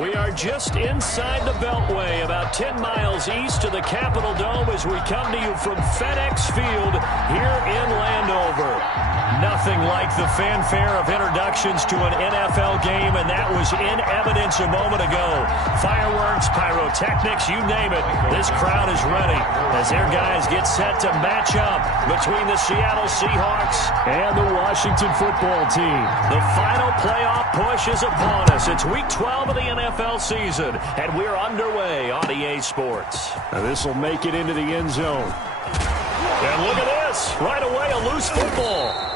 We are just inside the Beltway, about 10 miles east of the Capitol Dome as we come to you from FedEx Field here in Landover. Nothing like the fanfare of introductions to an NFL game, and that was in evidence a moment ago. Fireworks, pyrotechnics, you name it. This crowd is ready as their guys get set to match up between the Seattle Seahawks and the Washington football team. The final playoff push is upon us. It's week 12 of the NFL season, and we're underway on EA Sports. Now this will make it into the end zone. And look at this. Right away, a loose football.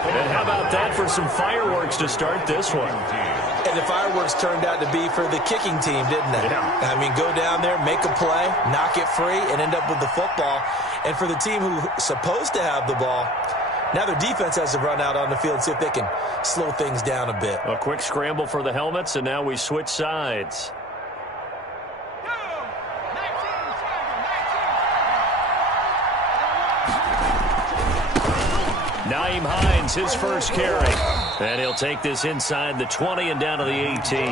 And how about that for some fireworks to start this one? And the fireworks turned out to be for the kicking team, didn't they? Yeah. I mean, go down there, make a play, knock it free, and end up with the football. And for the team who's supposed to have the ball, now their defense has to run out on the field and see if they can slow things down a bit. A quick scramble for the helmets, and now we switch sides. Nyheim Hines, his first carry. And he'll take this inside the 20 and down to the 18.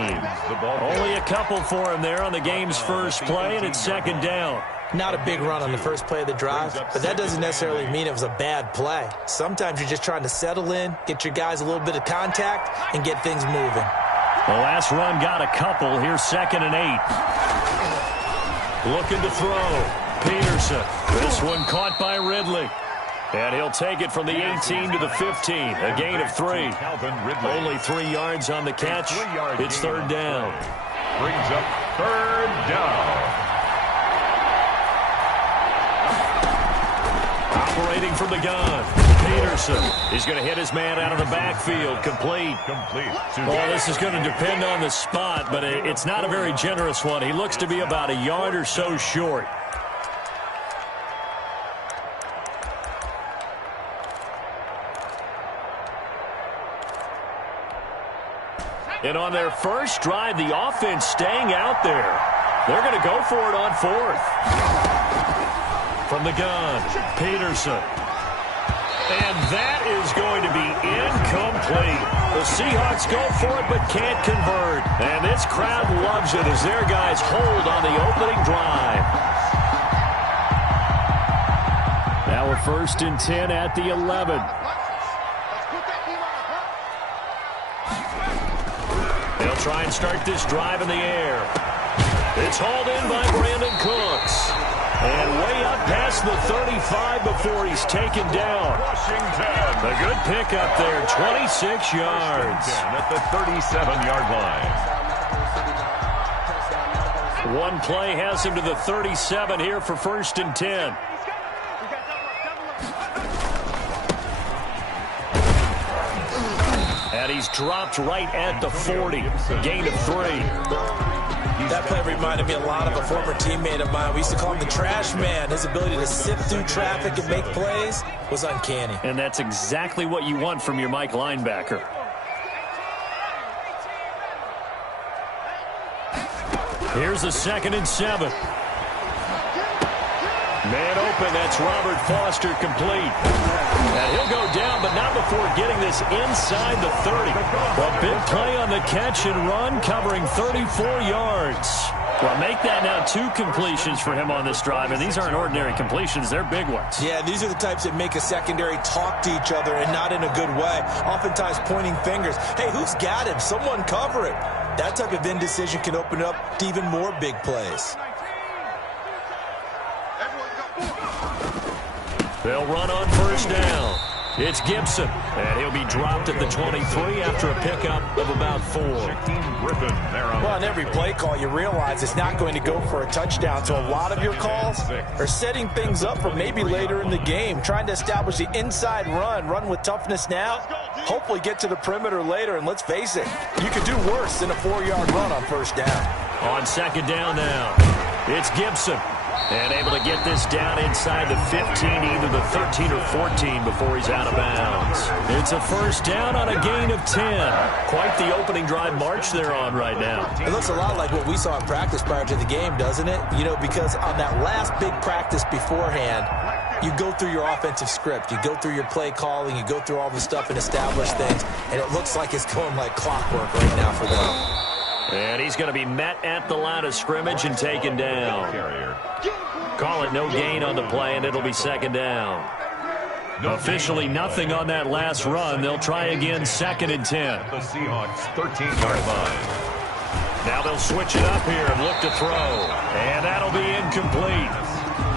Only a couple for him there on the game's first play, and it's second down. Not a big run on the first play of the drive, but that doesn't necessarily mean it was a bad play. Sometimes you're just trying to settle in, get your guys a little bit of contact, and get things moving. The last run got a couple. Here's 2nd and 8. Looking to throw. Peterson. This one caught by Ridley. And he'll take it from the 18 to the 15. A gain of 3. Only 3 yards on the catch. It's third down. Brings up third down. Operating from the gun. Peterson. He's going to hit his man out of the backfield. Complete. Well, this is going to depend on the spot, but it's not a very generous one. He looks to be about a yard or so short. And on their first drive, the offense staying out there. They're going to go for it on 4th. From the gun, Peterson. And that is going to be incomplete. The Seahawks go for it but can't convert. And this crowd loves it as their guys hold on the opening drive. Now a 1st and 10 at the 11. They'll try and start this drive in the air. It's hauled in by Brandon Cooks. And way up past the 35 before he's taken down. A good pickup there, 26 yards. At the 37-yard line. One play has him to the 37 here for 1st and 10. And he's dropped right at the 40. Gain of 3. That play reminded me a lot of a former teammate of mine. We used to call him the trash man. His ability to sift through traffic and make plays was uncanny. And that's exactly what you want from your Mike linebacker. Here's a 2nd and 7. Man open, that's Robert Foster, complete. And he'll go down, but not before getting this inside the 30. A big play on the catch and run, covering 34 yards. Well, make that now 2 completions for him on this drive, and these aren't ordinary completions. They're big ones. Yeah, these are the types that make a secondary talk to each other and not in a good way. Oftentimes pointing fingers. Hey, who's got him? Someone cover it. That type of indecision can open up to even more big plays. They'll run on 1st down. It's Gibson, and he'll be dropped at the 23 after a pickup of about 4. Well, on every play call, you realize it's not going to go for a touchdown, so a lot of your calls are setting things up for maybe later in the game, trying to establish the inside run with toughness now, hopefully get to the perimeter later, and let's face it, you could do worse than a 4-yard run on 1st down. On 2nd down now, it's Gibson. And able to get this down inside the 15, either the 13 or 14 before he's out of bounds. It's a 1st down on a gain of 10. Quite the opening drive march they're on right now. It looks a lot like what we saw in practice prior to the game, doesn't it? You know, because on that last big practice beforehand, you go through your offensive script. You go through your play calling. You go through all the stuff and establish things. And it looks like it's going like clockwork right now for them. And he's going to be met at the line of scrimmage and taken down. Call it no gain on the play, and it'll be second down. Officially nothing on that last run. They'll try again, 2nd and 10. The Seahawks 13-yard line. Now they'll switch it up here and look to throw. And that'll be incomplete.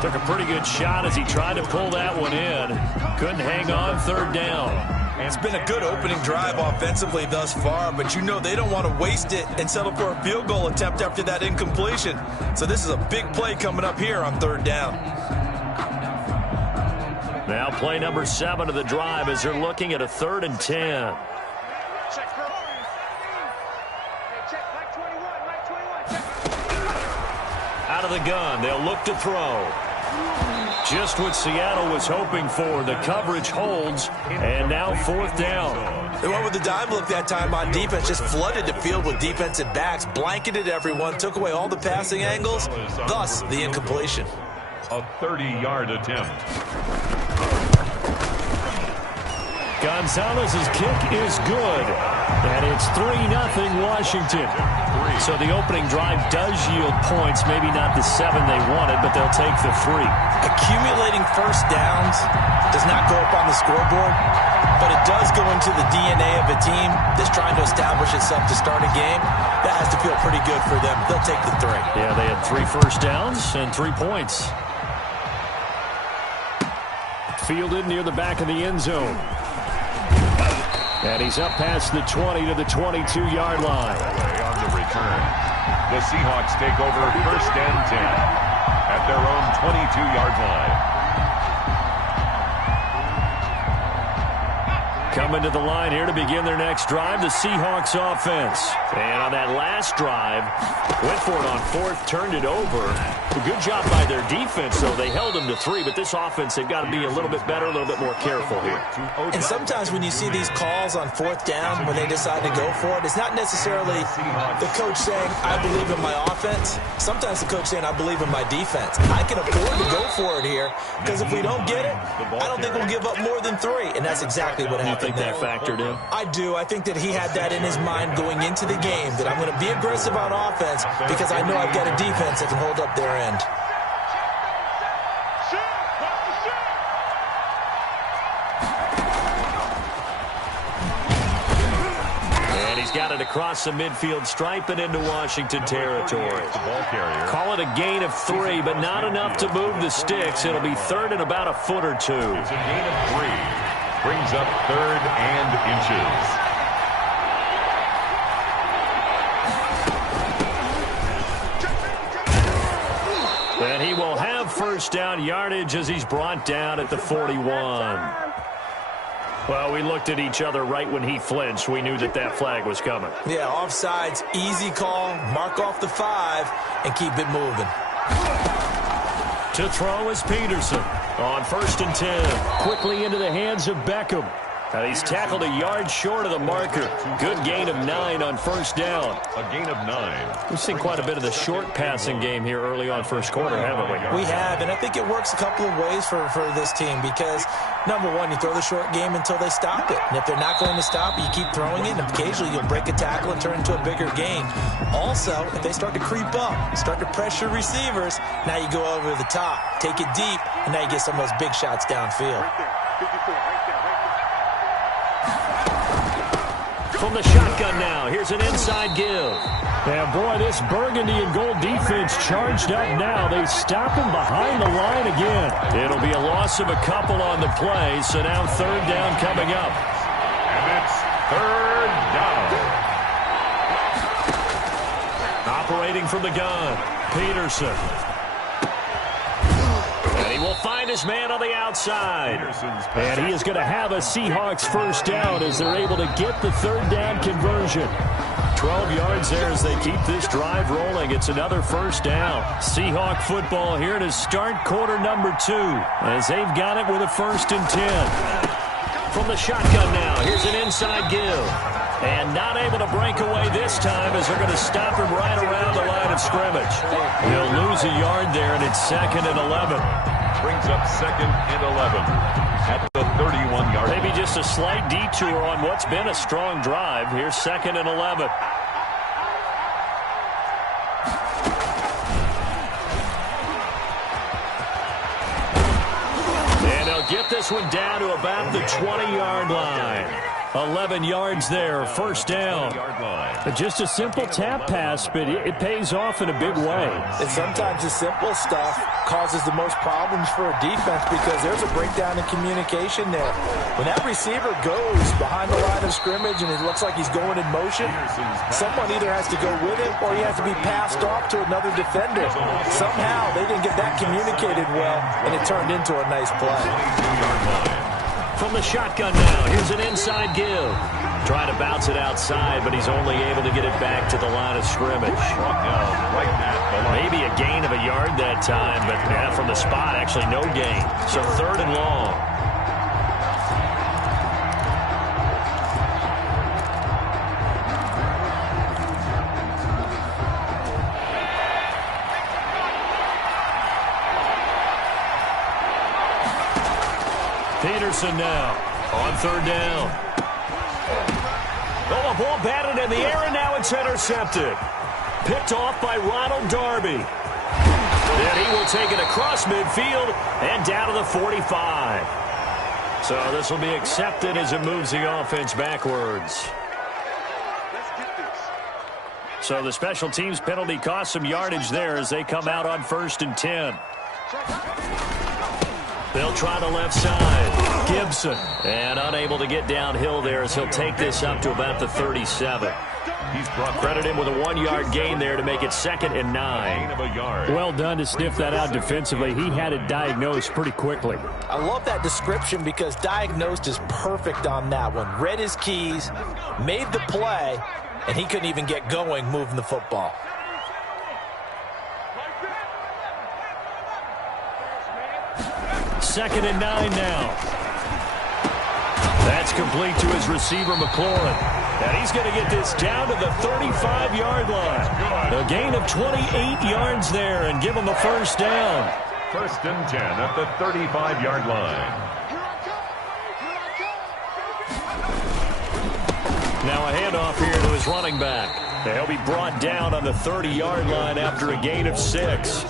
Took a pretty good shot as he tried to pull that one in. Couldn't hang on, 3rd down. It's been a good opening drive offensively thus far, but you know they don't want to waste it and settle for a field goal attempt after that incompletion. So this is a big play coming up here on 3rd down. Now play number 7 of the drive as they're looking at a 3rd and 10. Out of the gun, they'll look to throw. Just what Seattle was hoping for. The coverage holds, and now 4th down. They went with the dime look that time on defense, just flooded the field with defensive backs, blanketed everyone, took away all the passing angles, thus the incompletion. A 30-yard attempt. Gonzalez's kick is good, and it's 3-0 Washington. So the opening drive does yield points, maybe not the 7 they wanted, but they'll take the 3. Accumulating first downs does not go up on the scoreboard, but it does go into the DNA of a team that's trying to establish itself to start a game. That has to feel pretty good for them. They'll take the 3. Yeah, they had 3 first downs and 3 points. Fielded near the back of the end zone. And he's up past the 20 to the 22-yard line. On the return, the Seahawks take over 1st and 10 at their own 22-yard line. Coming to the line here to begin their next drive, the Seahawks offense. And on that last drive, went for it on 4th, turned it over. A good job by their defense, though. They held them to 3, but this offense, they've got to be a little bit better, a little bit more careful here. And sometimes when you see these calls on 4th down, when they decide to go for it, it's not necessarily the coach saying, I believe in my offense. Sometimes the coach saying, I believe in my defense. I can afford to go for it here, because if we don't get it, I don't think we'll give up more than 3. And that's exactly what happened. You think that factored in? I do. I think that he had that in his mind going into the game, that I'm going to be aggressive on offense because I know I've got a defense that can hold up their end. And he's got it across the midfield stripe and into Washington territory. Ball carrier. Call it a gain of 3, but not enough to move the sticks. It'll be 3rd and about a foot or 2. It's a gain of 3. Brings up 3rd and inches. And he will have 1st down yardage as he's brought down at the 41. Well, we looked at each other right when he flinched. We knew that that flag was coming. Yeah, offsides, easy call, mark off the 5, and keep it moving. To throw is Peterson on 1st and 10. Quickly into the hands of Beckham. And he's tackled a yard short of the marker. Good gain of 9 on 1st down. A gain of 9. We've seen quite a bit of the short passing game here early on 1st quarter, haven't we? We have, and I think it works a couple of ways for this team because, number one, you throw the short game until they stop it. And if they're not going to stop it, you keep throwing it, and occasionally you'll break a tackle and turn into a bigger gain. Also, if they start to creep up, start to pressure receivers, now you go over the top, take it deep, and now you get some of those big shots downfield. From the shotgun now, here's an inside give. And boy, this burgundy and gold defense charged up now. They stop him behind the line again. It'll be a loss of a couple on the play, so now 3rd down coming up. And it's 3rd down. Operating from the gun, Peterson. And he will find his man on the outside. And he is going to have a Seahawks 1st down as they're able to get the 3rd down conversion. 12 yards there as they keep this drive rolling. It's another 1st down. Seahawk football here to start quarter number 2 as they've got it with a 1st and 10. From the shotgun now, here's an inside give. And not able to break away this time as they're going to stop him right around the line of scrimmage. He'll lose a yard there, and it's 2nd and 11. Brings up 2nd and 11 at the 31-yard line. Maybe just a slight detour on what's been a strong drive. Here's 2nd and 11. get this one down to about the 20-yard line. 11 yards there, first down. Just a simple tap pass, but it pays off in a big way. And sometimes the simple stuff causes the most problems for a defense because there's a breakdown in communication there. When that receiver goes behind the line of scrimmage and it looks like he's going in motion, someone either has to go with him or he has to be passed off to another defender. Somehow they didn't get that communicated well, and it turned into a nice play. From the shotgun now, here's an inside give. Trying to bounce it outside, but he's only able to get it back to the line of scrimmage. Maybe a gain of a yard that time, but from the spot, actually no gain. So 3rd and long. Peterson now on 3rd down. Oh, a ball batted in the air, and now it's intercepted. Picked off by Ronald Darby. Then he will take it across midfield and down to the 45. So this will be accepted as it moves the offense backwards. So the special teams penalty cost some yardage there as they come out on 1st and 10. They'll try the left side. Gibson. And unable to get downhill there as he'll take this up to about the 37. He's credited him with a 1-yard gain there to make it 2nd and 9. Well done to sniff that out defensively. He had it diagnosed pretty quickly. I love that description because diagnosed is perfect on that one. Read his keys, made the play, and he couldn't even get going moving the football. Second and 9 now. That's complete to his receiver, McLaurin. And he's going to get this down to the 35-yard line. A gain of 28 yards there and give him a first down. 1st and 10 at the 35-yard line. Now a handoff here to his running back. He'll be brought down on the 30-yard line after a gain of 6.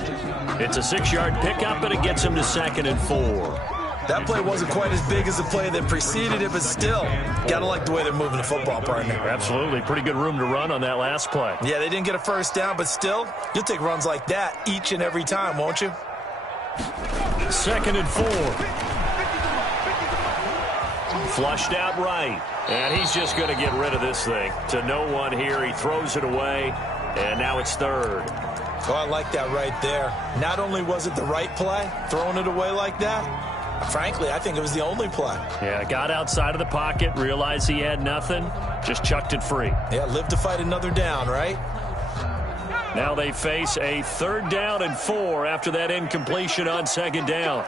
It's a 6-yard pickup, and it gets him to 2nd and 4. That play wasn't quite as big as the play that preceded it, but still, gotta like the way they're moving the football, partner. Absolutely. Pretty good room to run on that last play. Yeah, they didn't get a first down, but still, you'll take runs like that each and every time, won't you? 2nd and 4. Flushed out right. And he's just going to get rid of this thing. To no one here. He throws it away, and now it's 3rd. Oh, I like that right there. Not only was it the right play, throwing it away like that, frankly, I think it was the only play. Yeah, got outside of the pocket, realized he had nothing, just chucked it free. Yeah, live to fight another down, right? Now they face a 3rd down and 4 after that incompletion on 2nd down.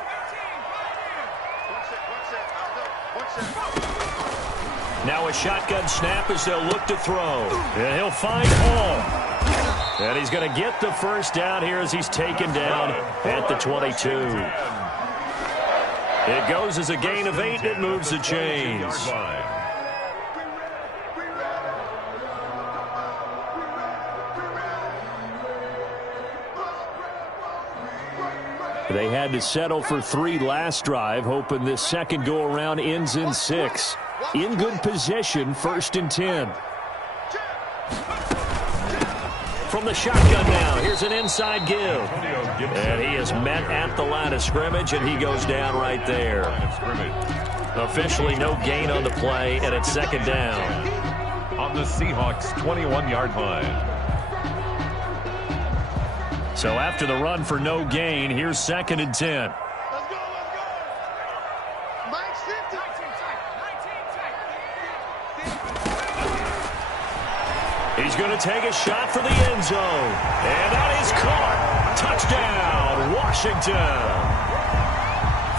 Now a shotgun snap as they'll look to throw. And he'll find Hall. And he's going to get the first down here as he's taken down at the 22. It goes as a gain of 8, and it moves the chains. They had to settle for 3 last drive, hoping this second go-around ends in 6. In good position, 1st and 10. From the shotgun now, here's an inside give. And he is met at the line of scrimmage, and he goes down right there. Officially no gain on the play, and it's 2nd down. On the Seahawks' 21-yard line. So after the run for no gain, here's 2nd and 10. He's going to take a shot for the end zone. And that is caught. Touchdown, Washington.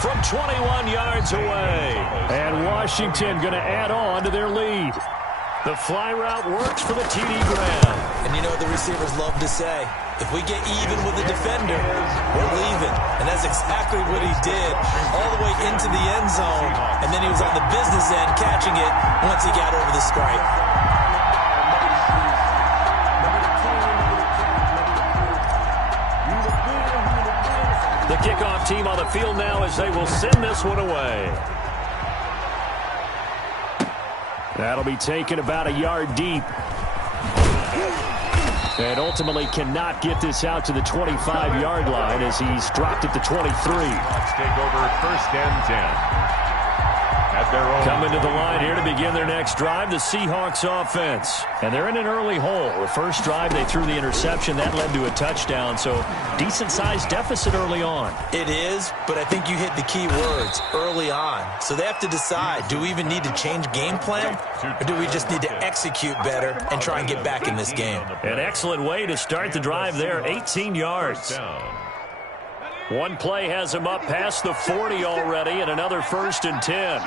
From 21 yards away. And Washington going to add on to their lead. The fly route works for the TD grab. And you know what the receivers love to say? If we get even with the defender, we're leaving. And that's exactly what he did all the way into the end zone. And then he was on the business end catching it once he got over the stripe. The kickoff team on the field now as they will send this one away. That'll be taken about a yard deep. And ultimately cannot get this out to the 25-yard line as he's dropped at the 23. Let's take over 1st and 10. At their own. Coming to the line here to begin their next drive, the Seahawks offense. And they're in an early hole. The first drive, they threw the interception. That led to a touchdown, so decent-sized deficit early on. It is, but I think you hit the key words, early on. So they have to decide, do we even need to change game plan, or do we just need to execute better and try and get back in this game? An excellent way to start the drive there, 18 yards. One play has him up past the 40 already, and another 1st and 10.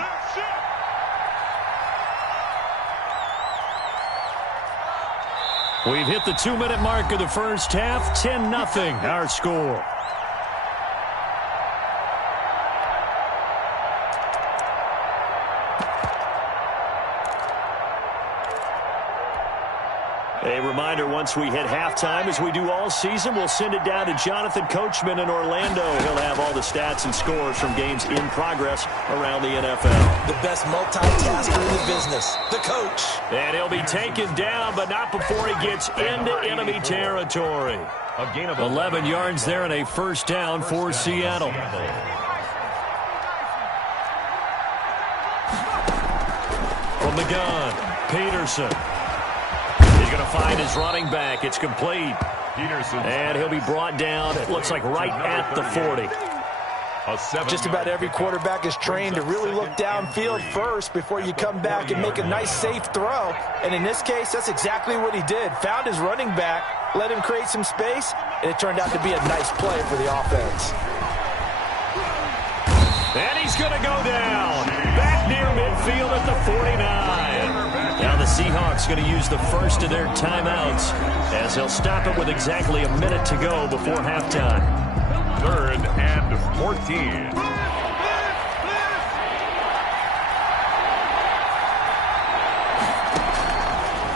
We've hit the 2-minute mark of the first half. 10-0 our score. A reminder, once we hit halftime, as we do all season, we'll send it down to Jonathan Coachman in Orlando. He'll have all the stats and scores from games in progress around the NFL. The best multitasker in the business, the coach. And he'll be taken down, but not before he gets into enemy territory. A gain of 11 yards there and a 1st down for Seattle. From the gun, Peterson. He's going to find his running back. It's complete. Peterson. And he'll be brought down, it looks like, right at the 40. Just about every quarterback is trained to really look downfield first before you come back and make a nice, safe throw. And in this case, that's exactly what he did. Found his running back, let him create some space, and it turned out to be a nice play for the offense. And he's going to go down. Back near midfield at the 49. Now the Seahawks going to use the first of their timeouts as they'll stop it with exactly a minute to go before halftime. 3rd and 14.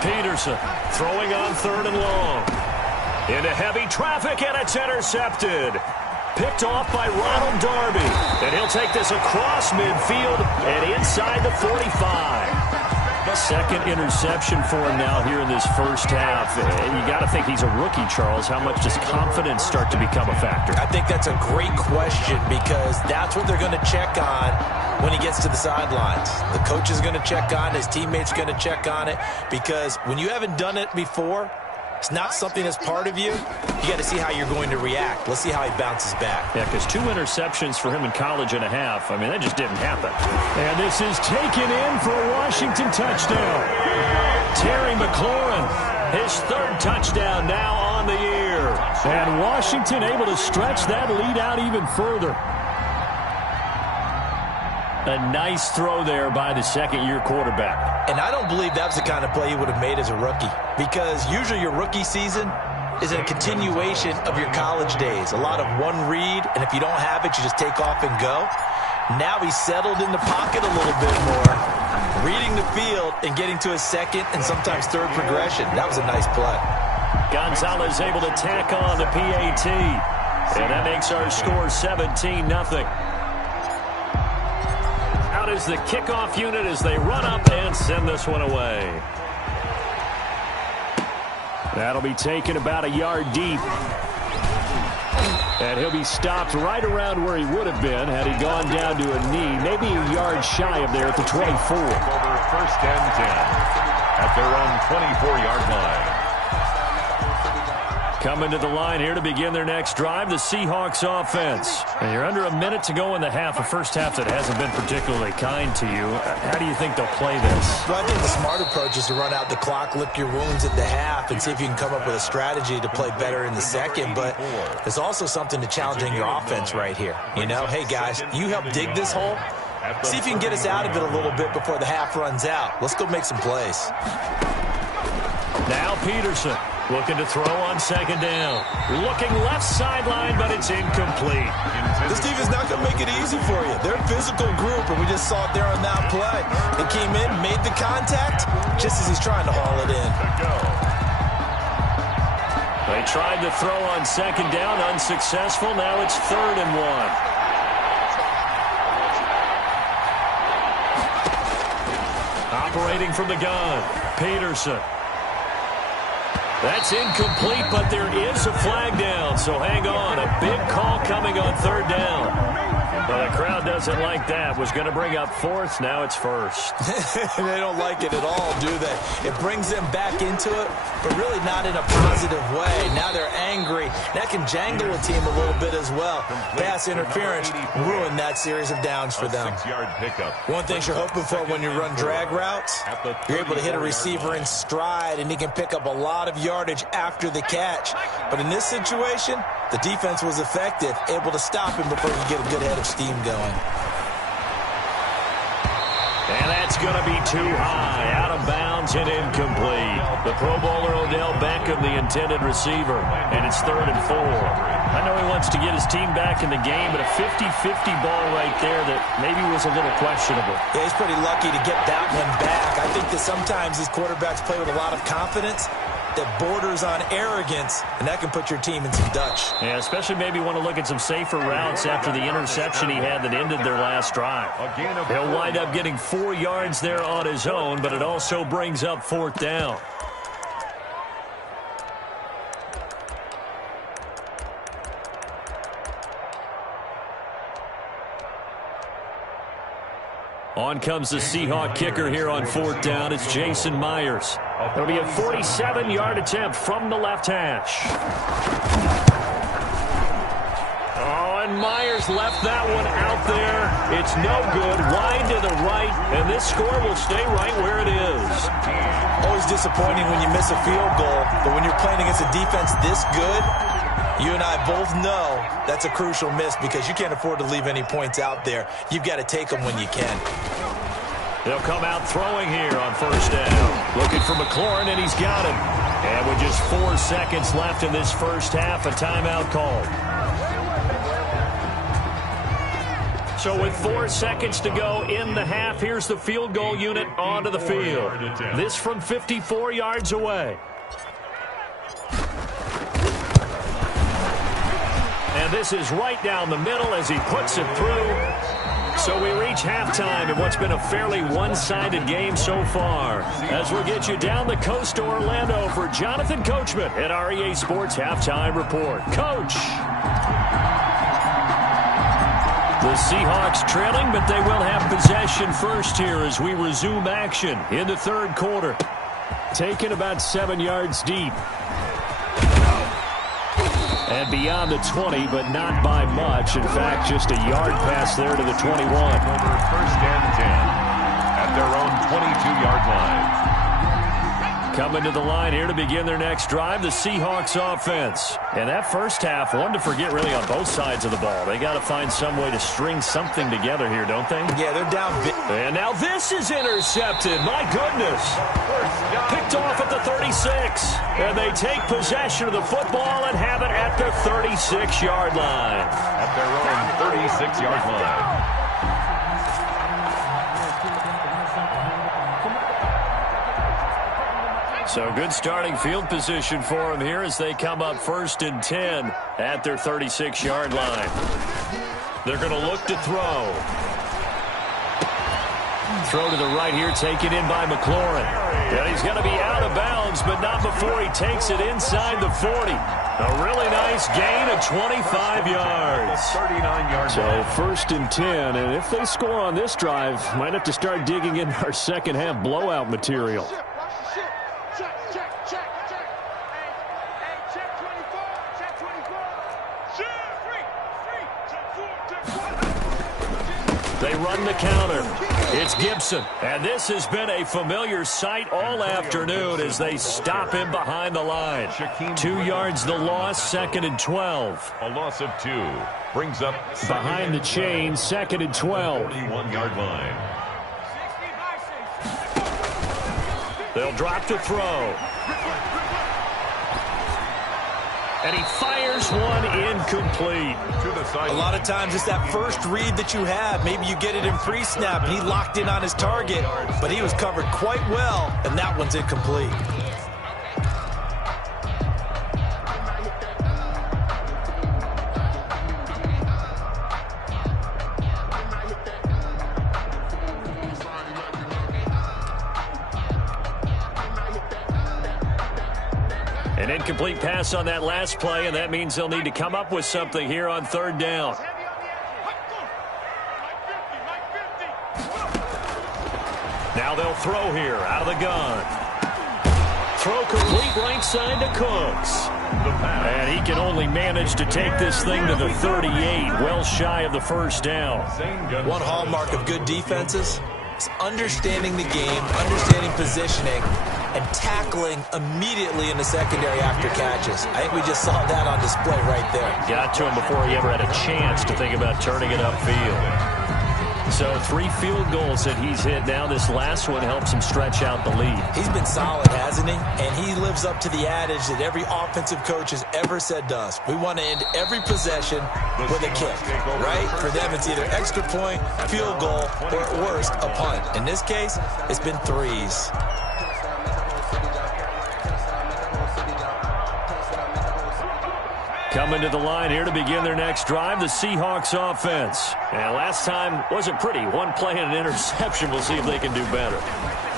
Peterson throwing on 3rd and long. Into heavy traffic, and it's intercepted. Picked off by Ronald Darby. And he'll take this across midfield and inside the 45. Second interception for him now here in this first half. You got to think he's a rookie, Charles. How much does confidence start to become a factor? I think that's a great question because that's what they're going to check on when he gets to the sidelines. The coach is going to check on it. His teammates are going to check on it because when you haven't done it before, it's not something that's part of you. You got to see how you're going to react. Let's see how he bounces back. Yeah, because 2 interceptions for him in college and a half. I mean, that just didn't happen. And this is taken in for a Washington touchdown. Terry McLaurin, his 3rd touchdown now on the year. And Washington able to stretch that lead out even further. A nice throw there by the 2nd-year quarterback. And I don't believe that was the kind of play he would have made as a rookie because usually your rookie season is a continuation of your college days. A lot of one read, and if you don't have it, you just take off and go. Now he's settled in the pocket a little bit more, reading the field and getting to his 2nd and sometimes 3rd progression. That was a nice play. Gonzalez able to tack on the PAT. And that makes our score 17-0. Out is the kickoff unit as they run up and send this one away. That'll be taken about a yard deep. And he'll be stopped right around where he would have been had he gone down to a knee, maybe a yard shy of there at the 24. Over 1st and 10 at their own 24-yard line. Coming to the line here to begin their next drive, the Seahawks offense. And you're under a minute to go in the half, a first half that hasn't been particularly kind to you. How do you think they'll play this? Well, I think the smart approach is to run out the clock, lick your wounds at the half, and see if you can come up with a strategy to play better in the second. But there's also something to challenging your offense right here. You know, hey, guys, you help dig this hole. See if you can get us out of it a little bit before the half runs out. Let's go make some plays. Now Peterson looking to throw on 2nd down. Looking left sideline, but it's incomplete. This defense is not going to make it easy for you. They're a physical group, and we just saw it there on that play. They came in, made the contact, just as he's trying to haul it in. They tried to throw on second down, unsuccessful. Now it's 3rd and 1. Operating from the gun, Peterson. That's incomplete, but there is a flag down, so hang on. A big call coming on 3rd down. Well, the crowd doesn't like that. Was going to bring up 4th. Now it's 1st. They don't like it at all, do they? It brings them back into it, but really not in a positive way. Now they're angry. That can jangle a team a little bit as well. Pass interference ruined that series of downs for them. 6-yard pickup. One thing you're hoping for when you run drag routes, you're able to hit a receiver in stride, and he can pick up a lot of yardage after the catch. But in this situation, the defense was effective, able to stop him before he could get a good head of steam going. And that's going to be too high, out of bounds and incomplete. The Pro Bowler Odell Beckham, the intended receiver, and it's 3rd and 4. I know he wants to get his team back in the game, but a 50-50 ball right there that maybe was a little questionable. Yeah, he's pretty lucky to get that one back. I think that sometimes these quarterbacks play with a lot of confidence that borders on arrogance, and that can put your team in some Dutch. Yeah, especially maybe want to look at some safer routes after the interception he had that ended their last drive. He'll wind up getting 4 yards there on his own, but it also brings up 4th down. On comes the Seahawk kicker here on 4th down. It's Jason Myers. It'll be a 47-yard attempt from the left hash. Oh, and Myers left that one out there. It's no good. Wide to the right, and this score will stay right where it is. Always disappointing when you miss a field goal, but when you're playing against a defense this good, you and I both know that's a crucial miss because you can't afford to leave any points out there. You've got to take them when you can. They'll come out throwing here on 1st down. Looking for McLaurin, and he's got him. And with just 4 seconds left in this first half, a timeout called. So with 4 seconds to go in the half, here's the field goal unit onto the field. This from 54 yards away. And this is right down the middle as he puts it through. So we reach halftime in what's been a fairly one-sided game so far. As we'll get you down the coast to Orlando for Jonathan Coachman at our EA Sports Halftime Report. Coach! The Seahawks trailing, but they will have possession first here as we resume action in the 3rd quarter. Taken about 7 yards deep. And beyond the 20, but not by much. In fact, just a yard pass there to the 21. Over 1st and 10 at their own 22-yard line. Coming to the line here to begin their next drive, the Seahawks offense. And that first half, one to forget really on both sides of the ball. They got to find some way to string something together here, don't they? Yeah, they're down. And now this is intercepted. My goodness. Picked off at the 36. And they take possession of the football and have it at the 36-yard line. At their own 36-yard line. So good starting field position for them here as they come up 1st and 10 at their 36-yard line. They're going to look to throw. Throw to the right here, taken in by McLaurin. And he's going to be out of bounds, but not before he takes it inside the 40. A really nice gain of 25 yards. 39-yard. So 1st and 10, and if they score on this drive, might have to start digging in our second half blowout material. They run the counter. It's Gibson. And this has been a familiar sight all afternoon as they stop him behind the line. 2 yards the loss, 2nd and 12. A loss of 2 brings up behind the chain, 2nd and 12. 41-yard line. They'll drop to throw. And he fires one incomplete. A lot of times it's that first read that you have. Maybe you get it in pre-snap, and he locked in on his target, but he was covered quite well, and that one's incomplete. An incomplete pass on that last play, and that means they'll need to come up with something here on third down. Now they'll throw here out of the gun. Throw complete right side to Cooks. And he can only manage to take this thing to the 38, well shy of the first down. One hallmark of good defenses is understanding the game, understanding positioning, and tackling immediately in the secondary after catches. I think we just saw that on display right there. Got to him before he ever had a chance to think about turning it upfield. So 3 field goals that he's hit now. This last one helps him stretch out the lead. He's been solid, hasn't he? And he lives up to the adage that every offensive coach has ever said to us. We want to end every possession with a kick, right? For them, it's either extra point, field goal, or at worst, a punt. In this case, it's been 3s. Coming to the line here to begin their next drive, the Seahawks offense. And last time wasn't pretty. One play and an interception. We'll see if they can do better.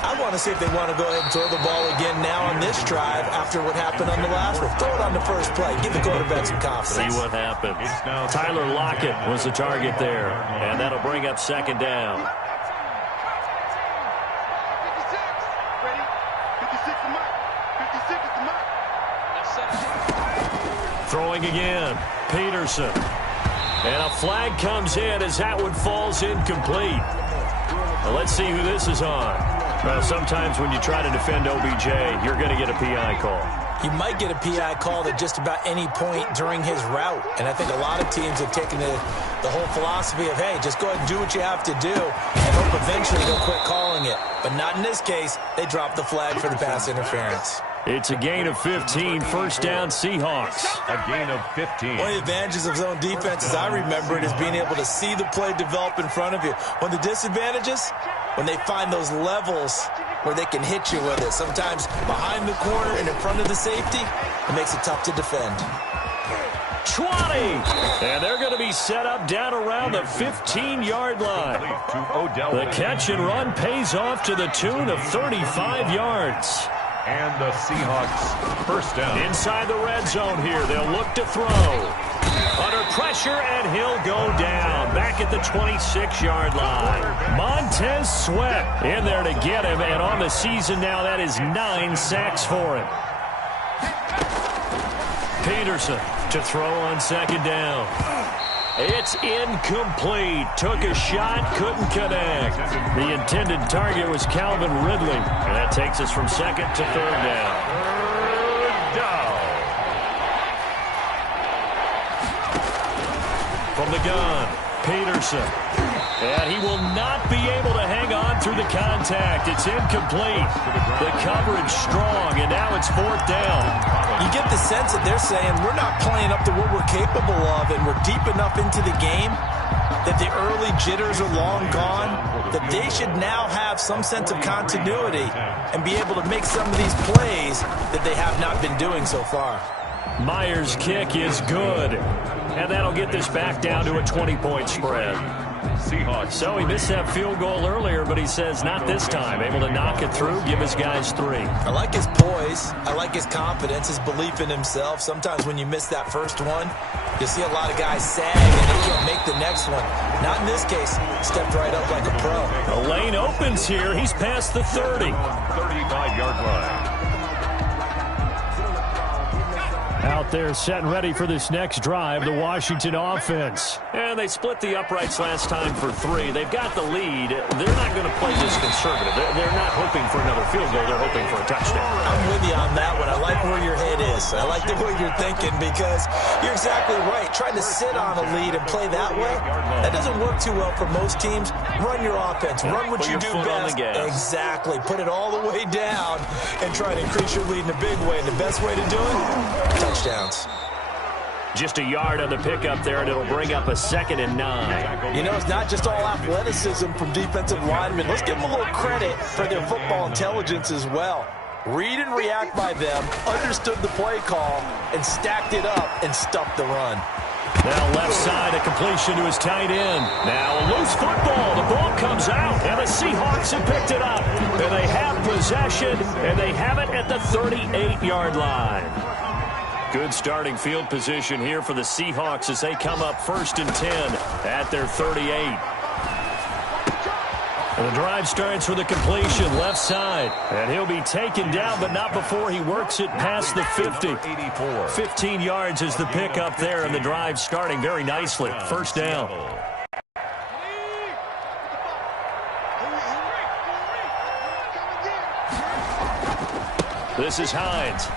I want to see if they want to go ahead and throw the ball again now on this drive after what happened on the last one. Throw it on the first play. Give the quarterback some confidence. See what happens. Tyler Lockett was the target there. And that'll bring up second down. Throwing again, Peterson. And a flag comes in as that one falls incomplete. Well, let's see who this is on. Well, sometimes when you try to defend OBJ, you're going to get a PI call. You might get a PI call at just about any point during his route. And I think a lot of teams have taken the whole philosophy of, hey, just go ahead and do what you have to do and hope eventually they'll quit calling it. But not in this case. They dropped the flag for the pass interference. It's a gain of 15, first down Seahawks. A gain of 15. One of the advantages of zone defense, as I remember it, is being able to see the play develop in front of you. One of the disadvantages, when they find those levels where they can hit you with it. Sometimes behind the corner and in front of the safety, it makes it tough to defend. 20! And they're going to be set up down around the 15-yard line. The catch and run pays off to the tune of 35 yards. And the Seahawks first down. Inside the red zone here. They'll look to throw. Under pressure, and he'll go down. Back at the 26-yard line. Montez Sweat in there to get him. And on the season now, that is 9 sacks for him. Peterson to throw on second down. It's incomplete. Took a shot, couldn't connect. The intended target was Calvin Ridley. And that takes us from second to third down. Third down. From the gun, Peterson. And he will not be able to hang on through the contact. It's incomplete. The coverage strong, and now it's fourth down. You get the sense that they're saying we're not playing up to what we're capable of, and we're deep enough into the game that the early jitters are long gone, that they should now have some sense of continuity and be able to make some of these plays that they have not been doing so far. Myers' kick is good, and that'll get this back down to a 20-point spread. Seahawks. So he missed that field goal earlier, but he says not this time. Able to knock it through, give his guys 3. I like his poise. I like his confidence, his belief in himself. Sometimes when you miss that first one, you see a lot of guys sag and they can't make the next one. Not in this case. Stepped right up like a pro. The lane opens here. He's past the 30. 35-yard line. Out there set and ready for this next drive, the Washington offense. And they split the uprights last time for 3. They've got the lead. They're not going to play this conservative. They're not hoping for another field goal. They're hoping for a touchdown. I'm with you on that one. I like where your head is. I like the way you're thinking because you're exactly right. Trying to sit on a lead and play that way, that doesn't work too well for most teams. Run your offense. Run what you do best. Exactly. Put it all the way down and try to increase your lead in a big way. And the best way to do it, touchdowns. Just a yard on the pickup there, and it'll bring up a 2nd and 9. You know, it's not just all athleticism from defensive linemen. Let's give them a little credit for their football intelligence as well. Read and react by them, understood the play call, and stacked it up and stuffed the run. Now left side, a completion to his tight end. Now a loose football. The ball comes out, and the Seahawks have picked it up. And they have possession, and they have it at the 38-yard line. Good starting field position here for the Seahawks as they come up 1st and 10 at their 38. And the drive starts with a completion left side. And he'll be taken down, but not before he works it past the 50. 15 yards is the pickup there, and the drive starting very nicely. First down. This is Hines.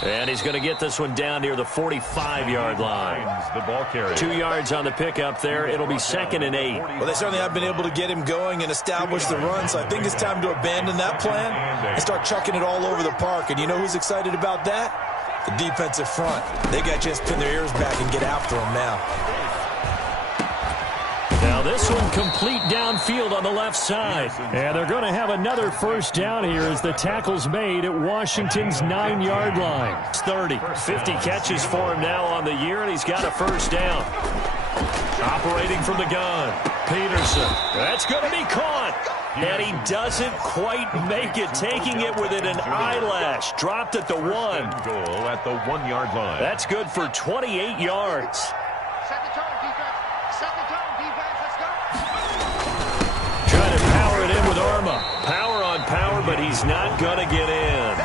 And he's going to get this one down near the 45-yard line. The ball carrier. 2 yards on the pickup there. It'll be 2nd and 8. Well, they certainly have been able to get him going and establish the run, so I think it's time to abandon that plan and start chucking it all over the park. And you know who's excited about that? The defensive front. They got a chance to pin their ears back and get after him now. Now this one complete downfield on the left side. And they're going to have another first down here as the tackle's made at Washington's 9-yard line. It's 30. 50 catches for him now on the year, and he's got a first down. Operating from the gun. Peterson. That's going to be caught. And he doesn't quite make it, taking it within an eyelash. Dropped at the 1. Goal at the 1-yard line. That's good for 28 yards. Trying to power it in with Arma. Power on power, but he's not going to get in.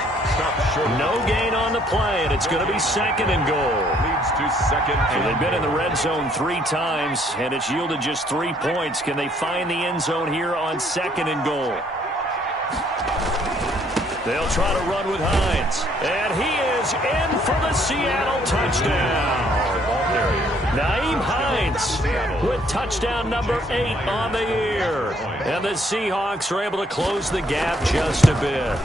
No gain on the play, and it's going to be 2nd and goal. Leads to 2nd and They've been in the red zone 3 times, and it's yielded just 3 points. Can they find the end zone here on 2nd and goal? They'll try to run with Hines. And he is in for the Seattle touchdown. Nyheim Hines with touchdown number 8 on the year. And the Seahawks are able to close the gap just a bit.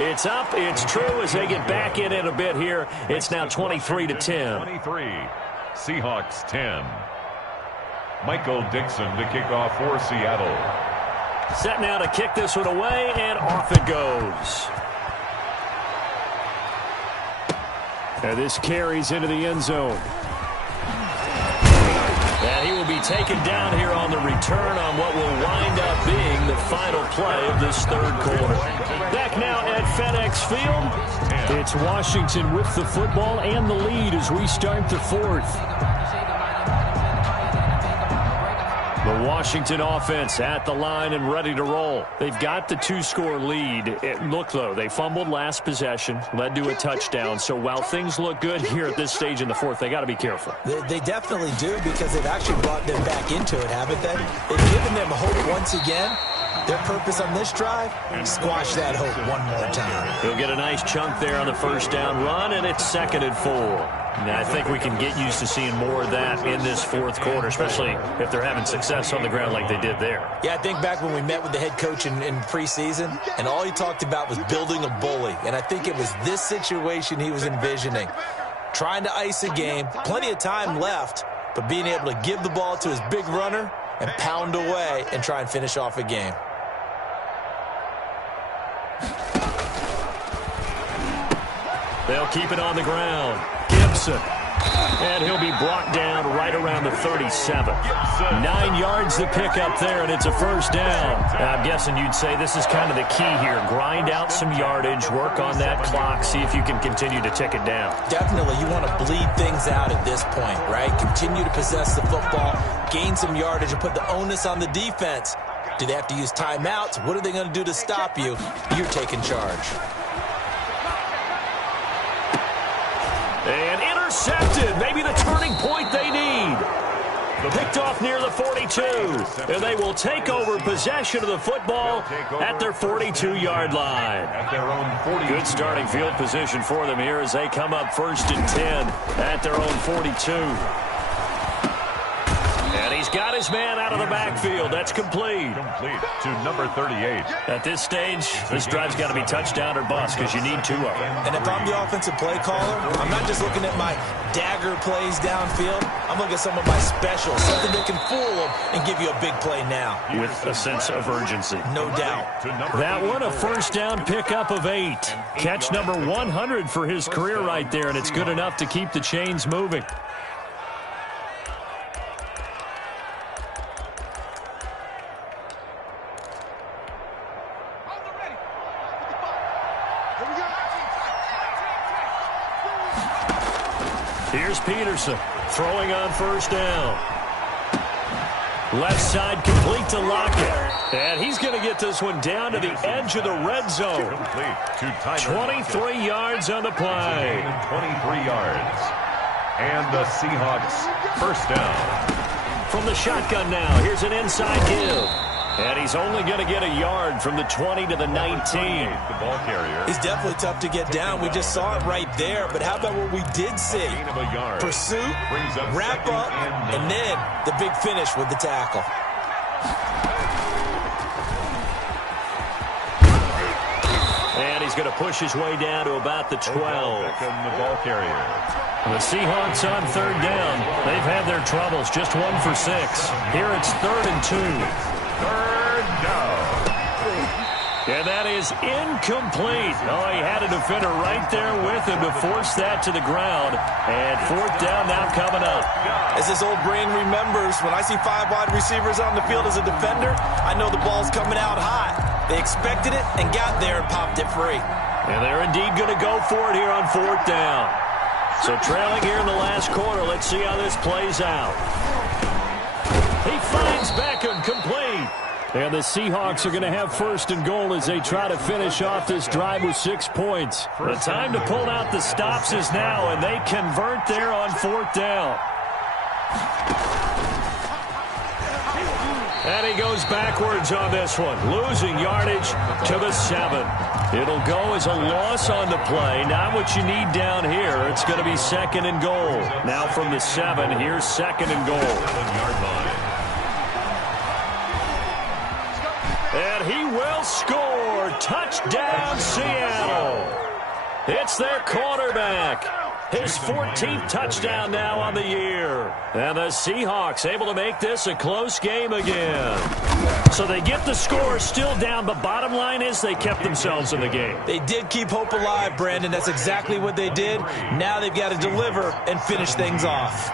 It's up. It's true as they get back in it a bit here. It's now 23-10. 23. Seahawks 10. Michael Dixon to kick off for Seattle. Set now to kick this one away, and off it goes. And this carries into the end zone. And he will be taken down here on the return on what will wind up being the final play of this 3rd quarter. Back now at FedEx Field. It's Washington with the football and the lead as we start the 4th. The Washington offense at the line and ready to roll. They've got the 2-score lead. Look, though, they fumbled last possession, led to a touchdown. So while things look good here at this stage in the 4th, they got to be careful. They definitely do, because they've actually brought them back into it, haven't they? They've given them hope once again. Their purpose on this drive, squash that hope one more time. He'll get a nice chunk there on the first down run, and it's 2nd and 4. And I think we can get used to seeing more of that in this 4th quarter, especially if they're having success on the ground like they did there. Yeah, I think back when we met with the head coach in preseason, and all he talked about was building a bully. And I think it was this situation he was envisioning. Trying to ice a game, plenty of time left, but being able to give the ball to his big runner and pound away and try and finish off a game. They'll keep it on the ground. Gibson. And he'll be brought down right around the 37. 9 yards to pick up there, and it's a first down. I'm guessing you'd say this is kind of the key here. Grind out some yardage, work on that clock, see if you can continue to tick it down. Definitely, you want to bleed things out at this point, right? Continue to possess the football, gain some yardage, and put the onus on the defense. Do they have to use timeouts? What are they going to do to stop you? You're taking charge. And intercepted. Maybe the turning point they need. Picked off near the 42. And they will take over possession of the football at their 42-yard line. At their own 40. Good starting field position for them here as they come up 1st and 10 at their own 42. And he's got his man out of the backfield. That's complete. Complete to number 38. At this stage, this drive's got to be touchdown or bust because you need 2 of them. And if I'm the offensive play caller, I'm not just looking at my dagger plays downfield. I'm looking at some of my specials, something that can fool them and give you a big play now. With a sense of urgency. No doubt. That one a first down pickup of 8. Catch number 100 for his career right there, and it's good enough to keep the chains moving. Here's Peterson throwing on first down. Left side complete to Lockett. And he's going to get this one down to the edge of the red zone. 23 yards on the play. 23 yards. And the Seahawks first down. From the shotgun now, here's an inside give. And he's only going to get a yard from the 20 to the 19. The ball carrier. He's definitely tough to get down. We just saw it right there. But how about what we did see? Pursuit, wrap up, and then the big finish with the tackle. And he's going to push his way down to about the 12. The ball carrier. The Seahawks on third down. They've had their troubles. Just 1 for 6. Here it's 3rd and 2. Third down. And that is incomplete. Oh, he had a defender right there with him to force that to the ground. And 4th down now coming up. As his old brain remembers, when I see 5 wide receivers on the field as a defender, I know the ball's coming out hot. They expected it and got there and popped it free. And they're indeed going to go for it here on 4th down. So trailing here in the last quarter, let's see how this plays out. He finds Beckham complete. And the Seahawks are going to have 1st and goal as they try to finish off this drive with 6 points. The time to pull out the stops is now, and they convert there on 4th down. And he goes backwards on this one, losing yardage to the 7. It'll go as a loss on the play. Not what you need down here. It's going to be 2nd and goal. Now from the 7, here's 2nd and goal. 7-yard line. And he will score. Touchdown, Seattle. It's their quarterback. His 14th touchdown now on the year. And the Seahawks able to make this a close game again. So they get the score still down, but bottom line is they kept themselves in the game. They did keep hope alive, Brandon. That's exactly what they did. Now they've got to deliver and finish things off.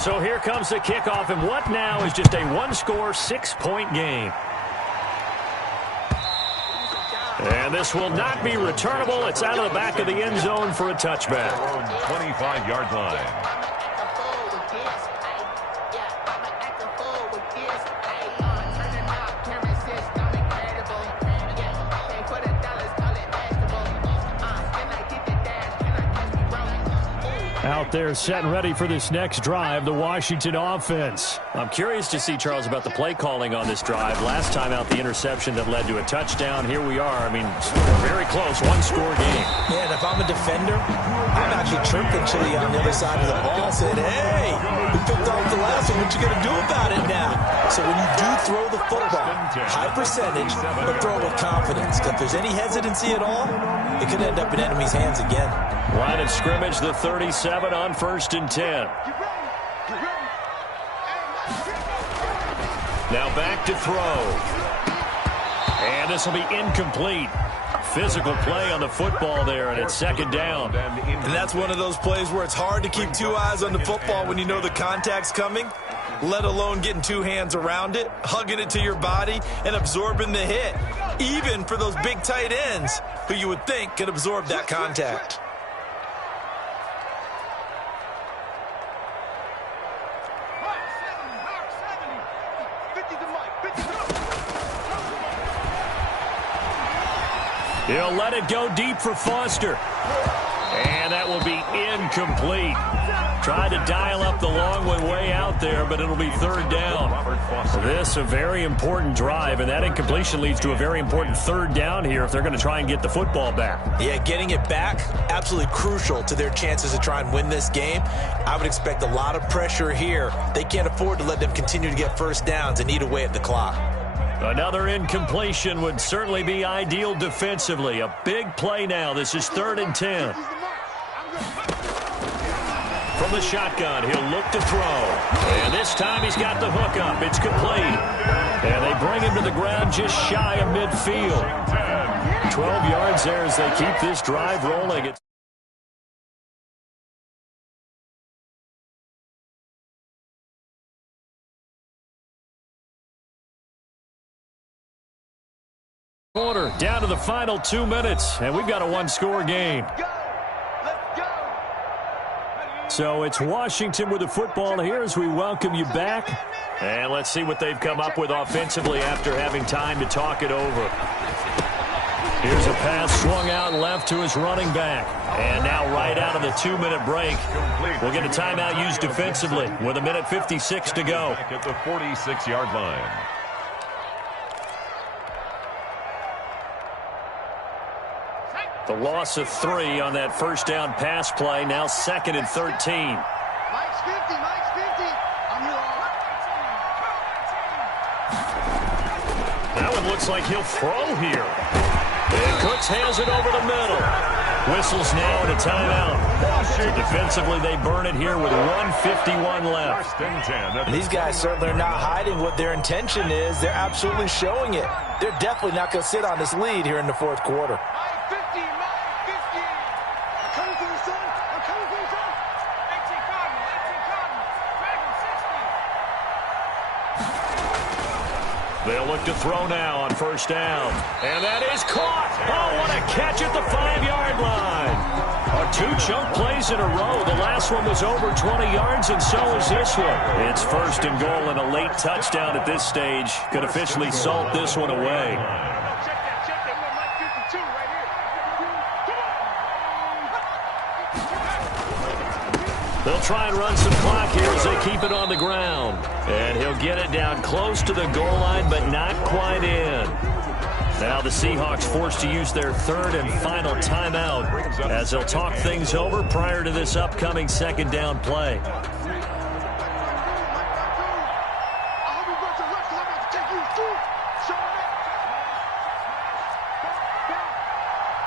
So here comes the kickoff, and what now is just a one-score, 6-point game. And this will not be returnable. It's out of the back of the end zone for a touchback. 25-yard line. Out there set and ready for this next drive, the Washington offense. I'm curious to see, Charles, about the play calling on this drive. Last time out, the interception that led to a touchdown. Here we are. I mean, very close, one-score game. Yeah, and if I'm a defender, I'm actually chirping Chili on the other side of the ball, saying, hey, we picked off the last one. What you going to do about it now? So when you do throw the football, high percentage, but throw it with confidence. If there's any hesitancy at all, it could end up in enemy's hands again. Line of scrimmage, the 37 on 1st and 10. Now back to throw. And this will be incomplete. Physical play on the football there, and it's 2nd down. And that's one of those plays where it's hard to keep 2 eyes on the football when you know the contact's coming, let alone getting 2 hands around it, hugging it to your body, and absorbing the hit, even for those big tight ends who you would think could absorb that contact. He'll let it go deep for Foster. And that will be incomplete. Tried to dial up the long one way out there, but it'll be 3rd down. This a very important drive, and that incompletion leads to a very important 3rd down here if they're going to try and get the football back. Yeah, getting it back, absolutely crucial to their chances to try and win this game. I would expect a lot of pressure here. They can't afford to let them continue to get 1st downs and eat away at the clock. Another incompletion would certainly be ideal defensively. A big play now. This is 3rd and 10. From the shotgun, he'll look to throw. And this time he's got the hook up. It's complete. And they bring him to the ground just shy of midfield. 12 yards there as they keep this drive rolling. Quarter down to the final 2 minutes, and we've got a one-score game. So it's Washington with the football here as we welcome you back. And let's see what they've come up with offensively after having time to talk it over. Here's a pass swung out left to his running back. And now right out of the 2-minute break, we'll get a timeout used defensively with 1:56 to go. At the 46-yard line. The loss of 3 on that first down pass play. Now 2nd and 13. Mike's 50, Mike's 50. I'm here all right. That one looks like he'll throw here. And Cooks has it over the middle. Whistles now in a timeout. So defensively, they burn it here with 1:51 left. And these guys certainly are not hiding what their intention is. They're absolutely showing it. They're definitely not going to sit on this lead here in the fourth quarter. Mike 50, Mike 50. I'm coming for the sun. I'm coming for the sun. 18 Cardinal, 18 Cardinal. Dragon 60. They'll look to throw now on first down. And that is caught. Oh, what a catch at the 5-yard line. 2 choke plays in a row. The last one was over 20 yards, and so is this one. It's 1st and goal and a late touchdown at this stage. Could officially salt this one away. Check that. We're Mike 52 right here. They'll try and run some clock here as they keep it on the ground. And he'll get it down close to the goal line, but not quite in. Now the Seahawks forced to use their 3rd and final timeout as they'll talk things over prior to this upcoming 2nd down play.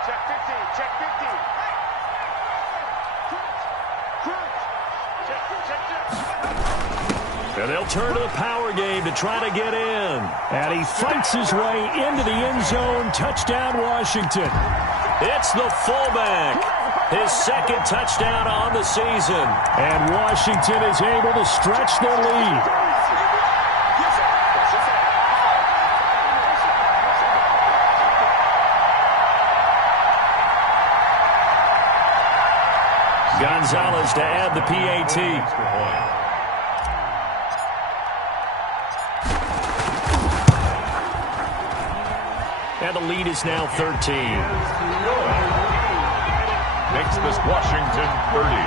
Check 50, check 50. And they'll turn to the power game to try to get in. And he fights his way into the end zone. Touchdown, Washington. It's the fullback. His 2nd touchdown on the season. And Washington is able to stretch their lead. Gonzalez to add the PAT. And the lead is now 13. Makes this Washington 30.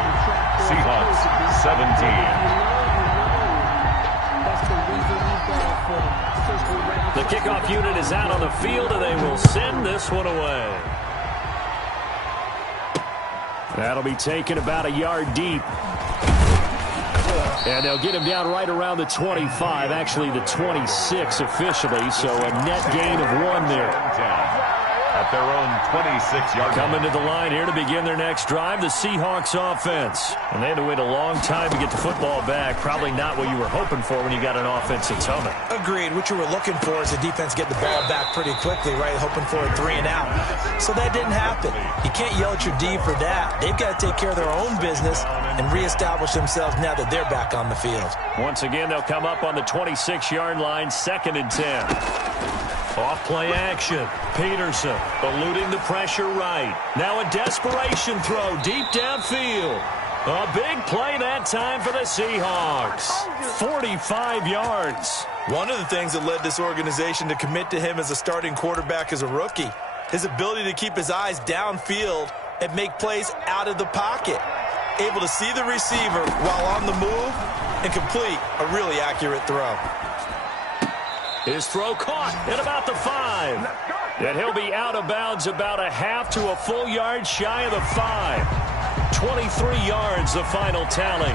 Seahawks 17. The kickoff unit is out on the field, and they will send this one away. That'll be taken about a yard deep. And they'll get him down right around the 25, actually the 26 officially, so a net gain of 1 there. At their own 26-yard line. Coming to the line here to begin their next drive, the Seahawks offense. And they had to wait a long time to get the football back. Probably not what you were hoping for when you got an offense that's humming. Agreed. What you were looking for is the defense get the ball back pretty quickly, right? Hoping for a 3 and out. So that didn't happen. You can't yell at your D for that. They've got to take care of their own business and reestablish themselves now that they're back on the field. Once again, they'll come up on the 26-yard line, 2nd and 10. Off play action. Peterson eluding the pressure right. Now a desperation throw deep downfield. A big play that time for the Seahawks. 45 yards. One of the things that led this organization to commit to him as a starting quarterback as a rookie, his ability to keep his eyes downfield and make plays out of the pocket. Able to see the receiver while on the move and complete a really accurate throw. His throw caught at about the 5. And he'll be out of bounds about a half to a full yard shy of the 5. 23 yards, the final tally.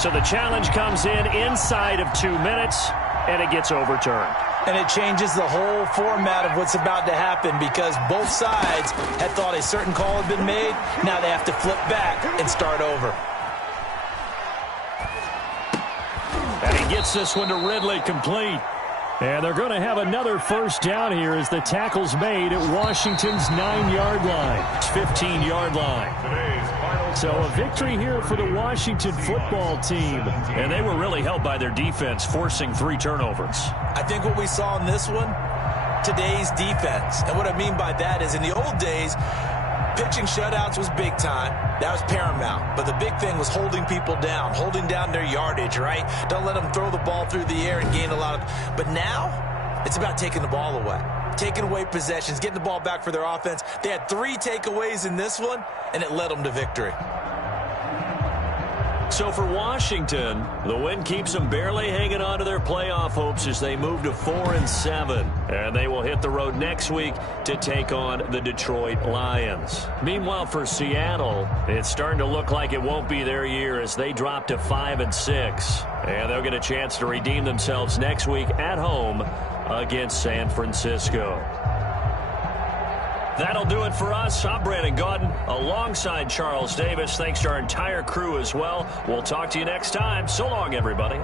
So the challenge comes in inside of 2 minutes, and it gets overturned. And it changes the whole format of what's about to happen because both sides had thought a certain call had been made. Now they have to flip back and start over. And he gets this one to Ridley complete. And they're going to have another first down here as the tackle's made at Washington's 9-yard line. 15-yard line. So a victory here for the Washington football team. And they were really helped by their defense, forcing 3 turnovers. I think what we saw in this one, today's defense. And what I mean by that is in the old days, pitching shutouts was big time. That was paramount. But the big thing was holding people down, holding down their yardage, right? Don't let them throw the ball through the air and gain a lot of... But now, it's about taking the ball away. Taking away possessions, getting the ball back for their offense. They had 3 takeaways in this one, and it led them to victory. So for Washington, the win keeps them barely hanging on to their playoff hopes as they move to 4-7. And they will hit the road next week to take on the Detroit Lions. Meanwhile, for Seattle, it's starting to look like it won't be their year as they drop to 5-6. And they'll get a chance to redeem themselves next week at home against San Francisco. That'll do it for us. I'm Brandon Gaudin alongside Charles Davis. Thanks to our entire crew as well. We'll talk to you next time. So long, everybody.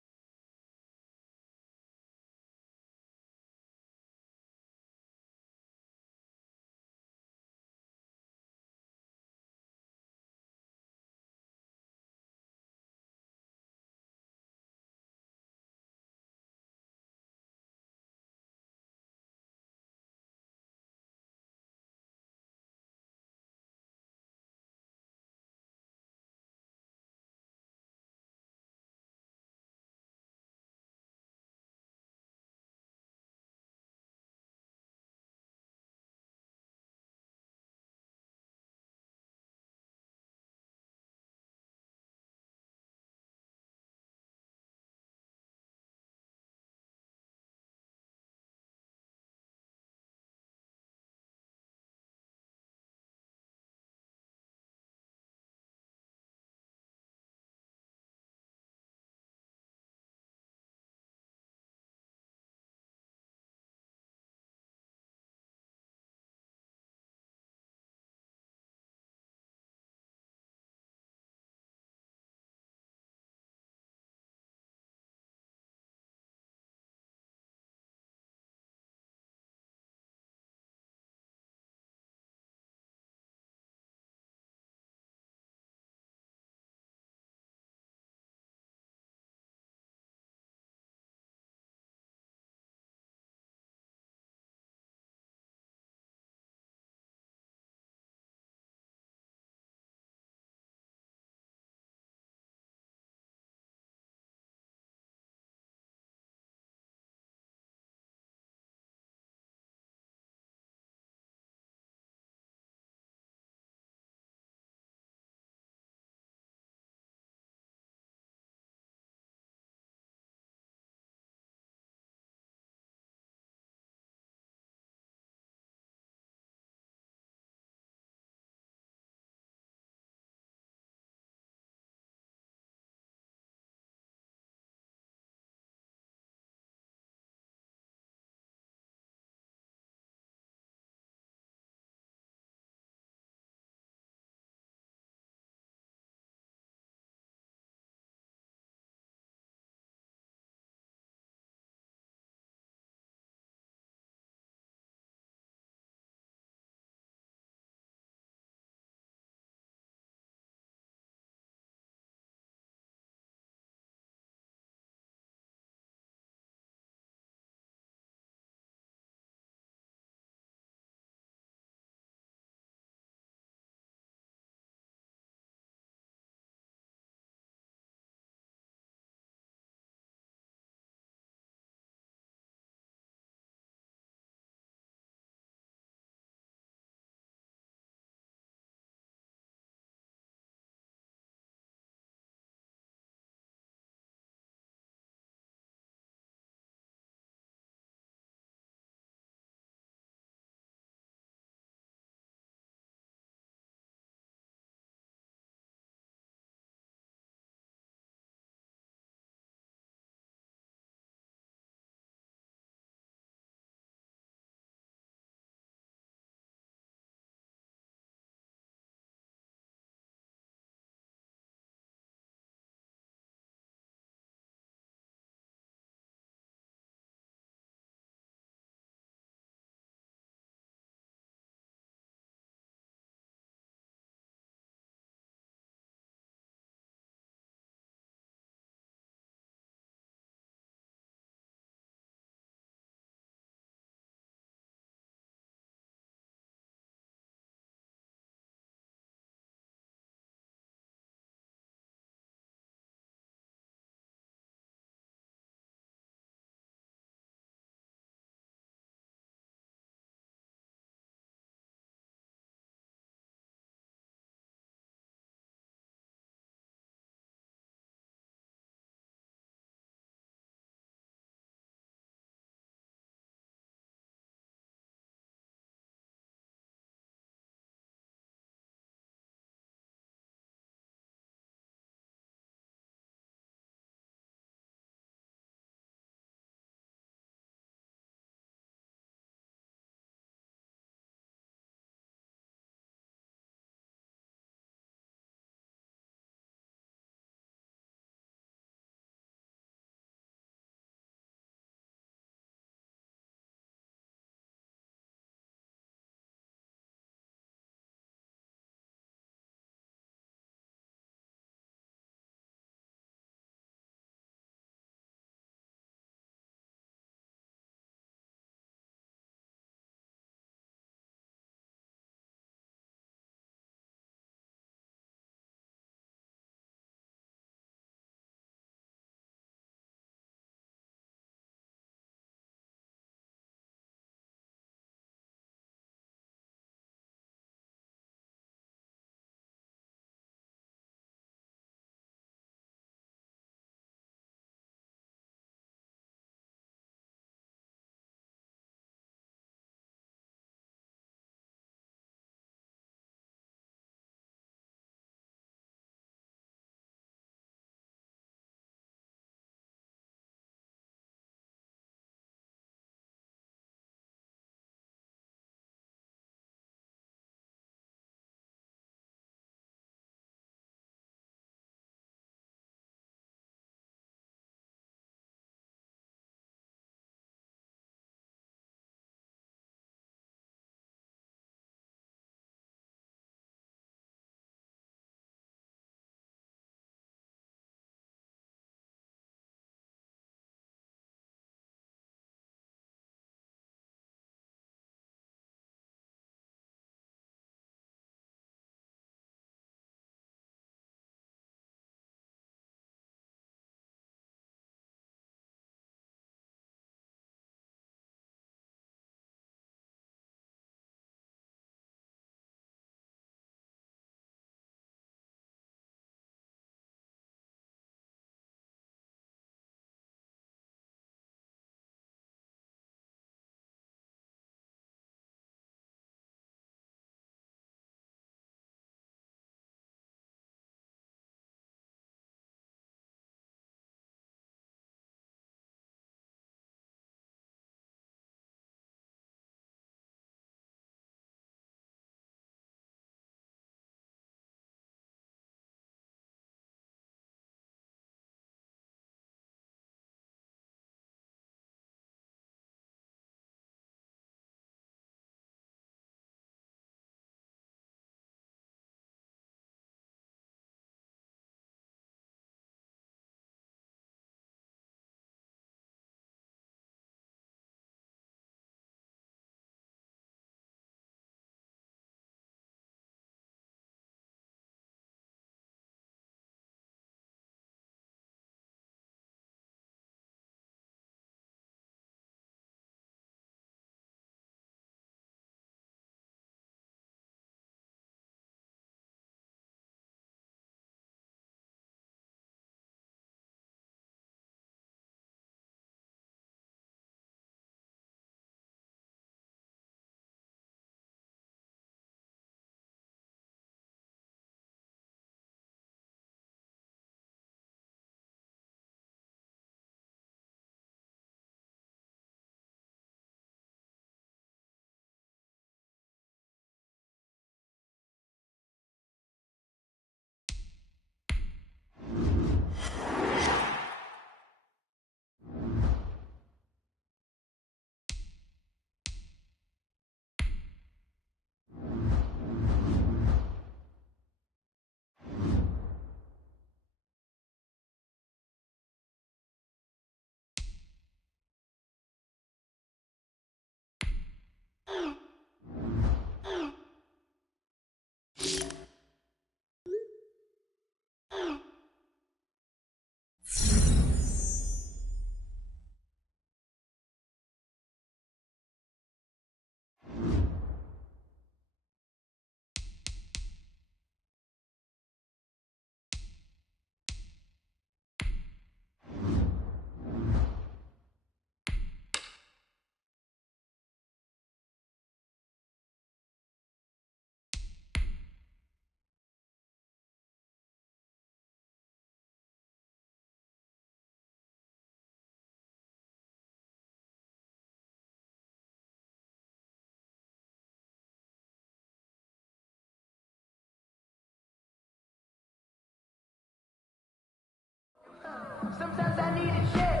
Sometimes I need a check.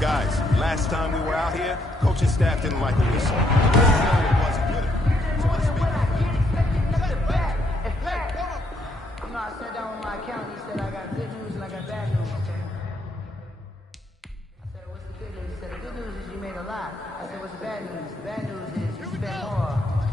Guys, last time we were out here, coaching staff didn't like what we saw. It wasn't good. So let's make You know, I sat down with my accountant. He said I got good news and I got bad news. Okay? I said, what's the good news? He said, the good news is you made a lot. I said, what's the bad news? The bad news is you spent more.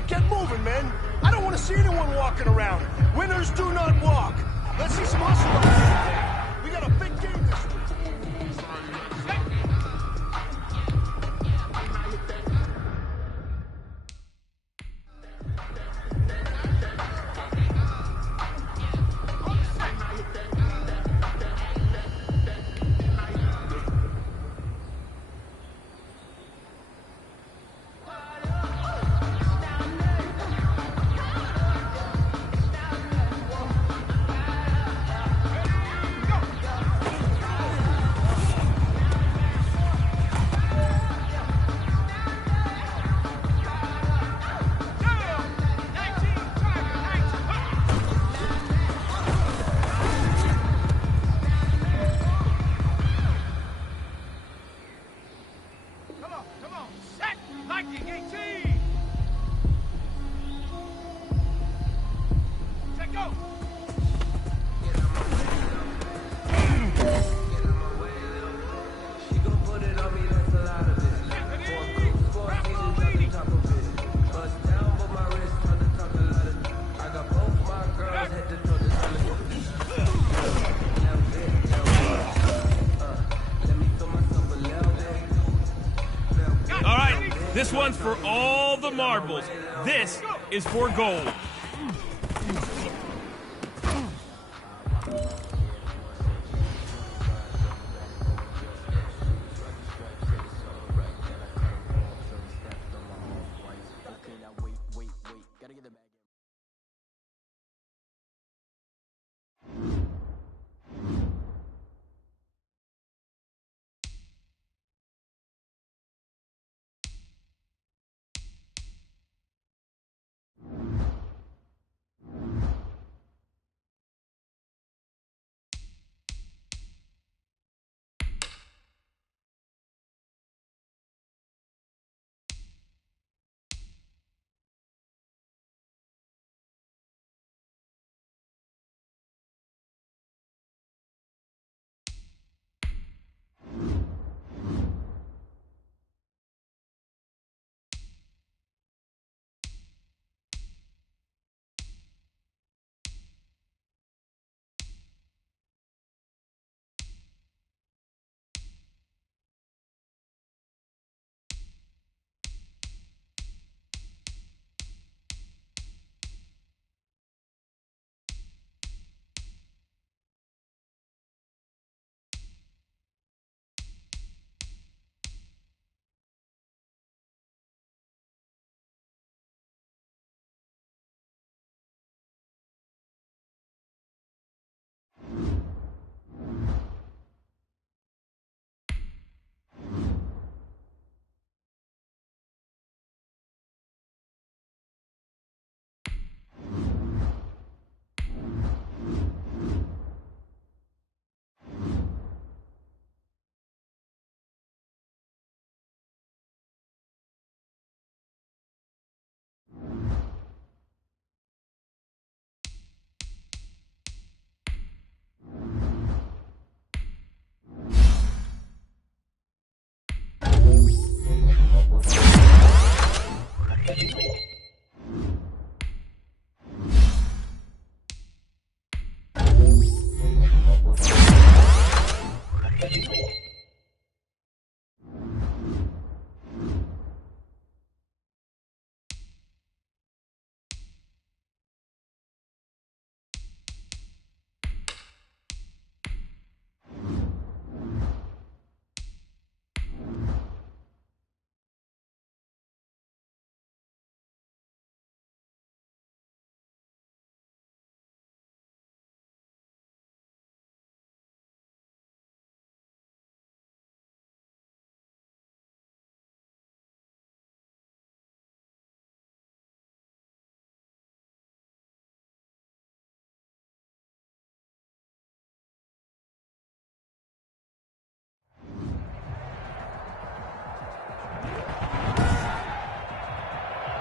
right, get moving, man. I don't want to see anyone walking around. Winners do not walk. Let's see some hustle out there. We got a big game this week. This one's for all the marbles. This is for gold.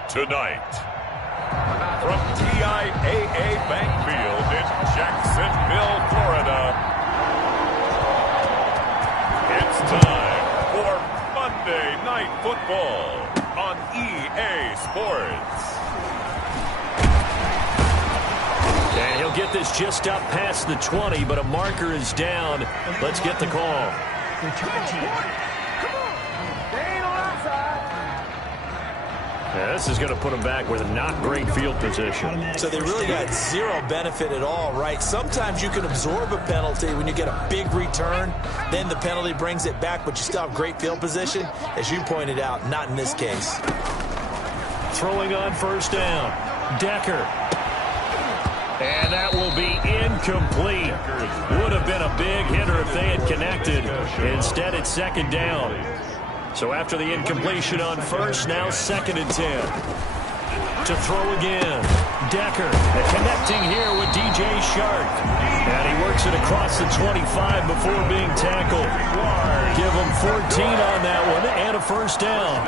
Tonight, from TIAA Bank Field in Jacksonville, Florida, it's time for Monday Night Football on EA Sports. They'll get this just up past the 20, but a marker is down. Let's get the call. Yeah, this is going to put them back with a not great field position. So they really got zero benefit at all, right? Sometimes you can absorb a penalty when you get a big return. Then the penalty brings it back, but you still have great field position. As you pointed out, not in this case. Throwing on first down. Decker. And that will be incomplete. Would have been a big hitter if they had connected. Instead, it's second down. So after the incompletion on first, now 2nd and 10. To throw again. Decker connecting here with DJ Shark. And he works it across the 25 before being tackled. Give him 14 on that one and a first down.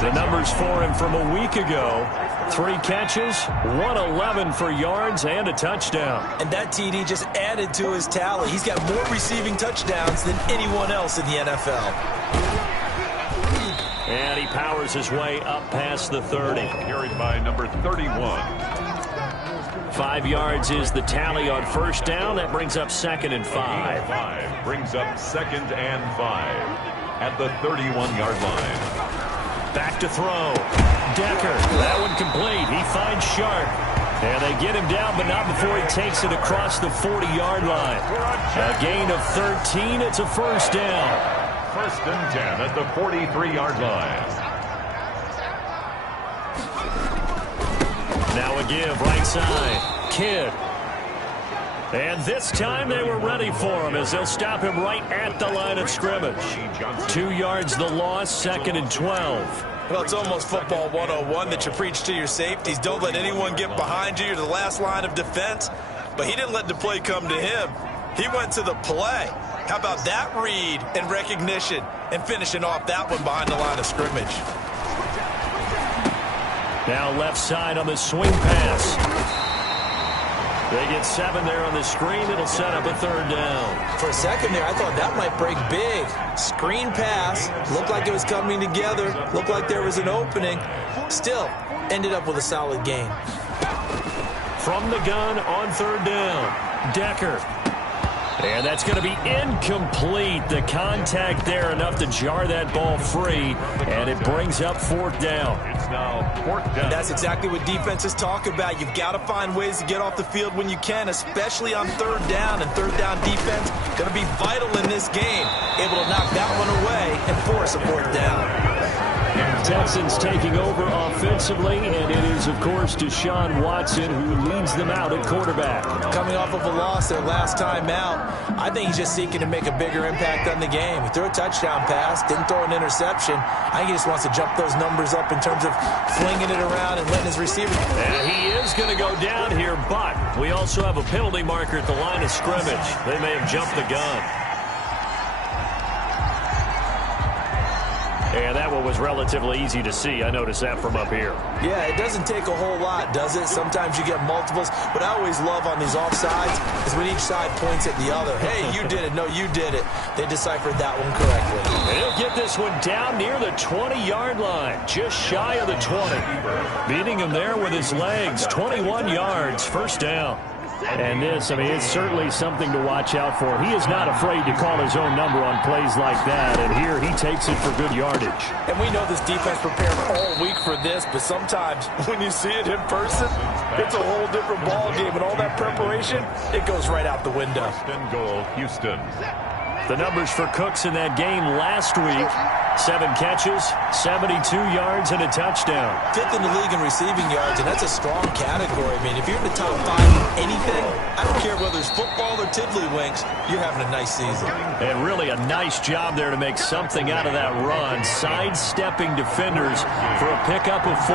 The numbers for him from a week ago. 3 catches, 111 for yards, and a touchdown. And that TD just added to his tally. He's got more receiving touchdowns than anyone else in the NFL. And he powers his way up past the 30. Carried by number 31. 5 yards is the tally on first down. That brings up 2nd and 5. Brings up 2nd and 5 at the 31-yard line. Back to throw. Decker. That one complete. He finds Sharp. And they get him down, but not before he takes it across the 40-yard line. A gain of 13. It's a first down. 1st and 10 at the 43-yard line. Now a give right side. Kidd. And this time they were ready for him as they'll stop him right at the line of scrimmage. 2 yards the loss, 2nd and 12. Well, it's almost football 101 that you preach to your safeties. Don't let anyone get behind you. You're the last line of defense. But he didn't let the play come to him. He went to the play. How about that read and recognition and finishing off that one behind the line of scrimmage? Now left side on the swing pass. They get 7 there on the screen. It'll set up a 3rd down. For a second there, I thought that might break big. Screen pass. Looked like it was coming together. Looked like there was an opening. Still, ended up with a solid gain. From the gun on 3rd down. Decker. And that's going to be incomplete. The contact there enough to jar that ball free. And it brings up 4th down. It's now 4th down. And that's exactly what defenses talk about. You've got to find ways to get off the field when you can, especially on 3rd down. And 3rd down defense going to be vital in this game. Able to knock that one away and force a 4th down. Texans taking over offensively, and it is, of course, Deshaun Watson who leads them out at quarterback. Coming off of a loss their last time out, I think he's just seeking to make a bigger impact on the game. He threw a touchdown pass, didn't throw an interception. I think he just wants to jump those numbers up in terms of flinging it around and letting his receivers. And he is going to go down here, but we also have a penalty marker at the line of scrimmage. They may have jumped the gun. And that one was relatively easy to see. I noticed that from up here. Yeah, it doesn't take a whole lot, does it? Sometimes you get multiples. What I always love on these offsides is when each side points at the other. Hey, you did it. No, you did it. They deciphered that one correctly. And he'll get this one down near the 20-yard line, just shy of the 20. Beating him there with his legs. 21 yards, first down. And this, I mean, it's certainly something to watch out for. He is not afraid to call his own number on plays like that, and here he takes it for good yardage. And we know this defense prepared all week for this, but sometimes when you see it in person, it's a whole different ball game, and all that preparation, it goes right out the window. First and goal, Houston. The numbers for Cooks in that game last week, 7 catches, 72 yards, and a touchdown. 5th in the league in receiving yards, and that's a strong category. I mean, if you're in the top 5 in anything, I don't care whether it's football or tiddlywinks, you're having a nice season. And really a nice job there to make something out of that run, sidestepping defenders for a pickup of 4.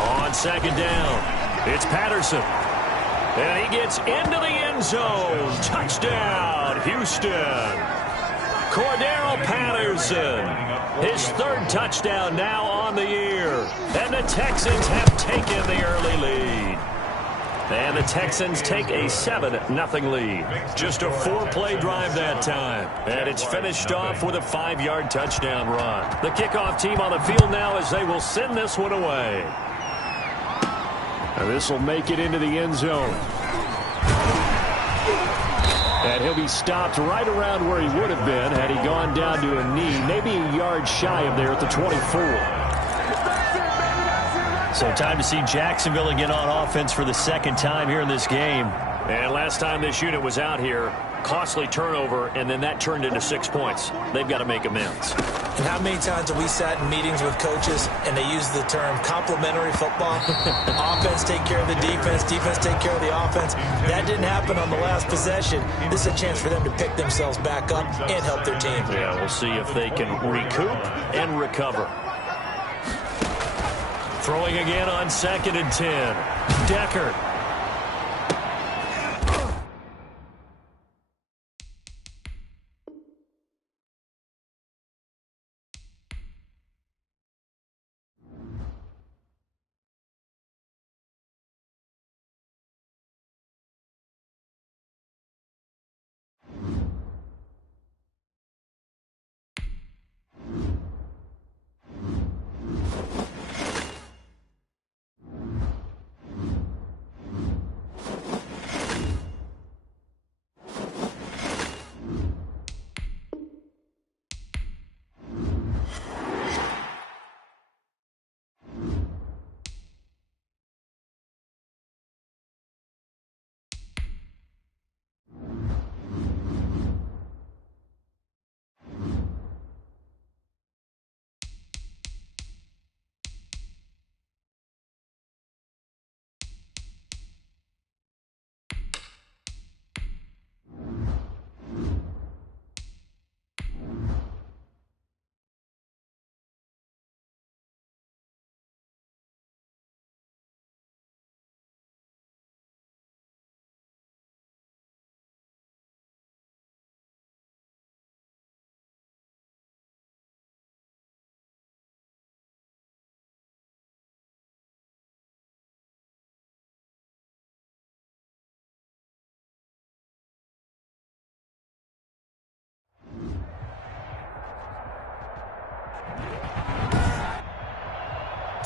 On 2nd down, it's Patterson. And he gets into the end zone. Touchdown, Houston. Cordero Patterson. His 3rd touchdown now on the year. And the Texans have taken the early lead. And the Texans take a 7-0 lead. Just a 4-play drive that time. And it's finished off with a 5-yard touchdown run. The kickoff team on the field now as they will send this one away. And this will make it into the end zone. And he'll be stopped right around where he would have been had he gone down to a knee, maybe a yard shy of there at the 24. So time to see Jacksonville again on offense for the second time here in this game. And last time this unit was out here, costly turnover, and then that turned into 6 points. They've got to make amends. And how many times have we sat in meetings with coaches and they use the term complementary football? Offense take care of the defense, defense take care of the offense. That didn't happen on the last possession. This is a chance for them to pick themselves back up and help their team. Yeah, we'll see if they can recoup and recover. Throwing again on 2nd and 10. Decker.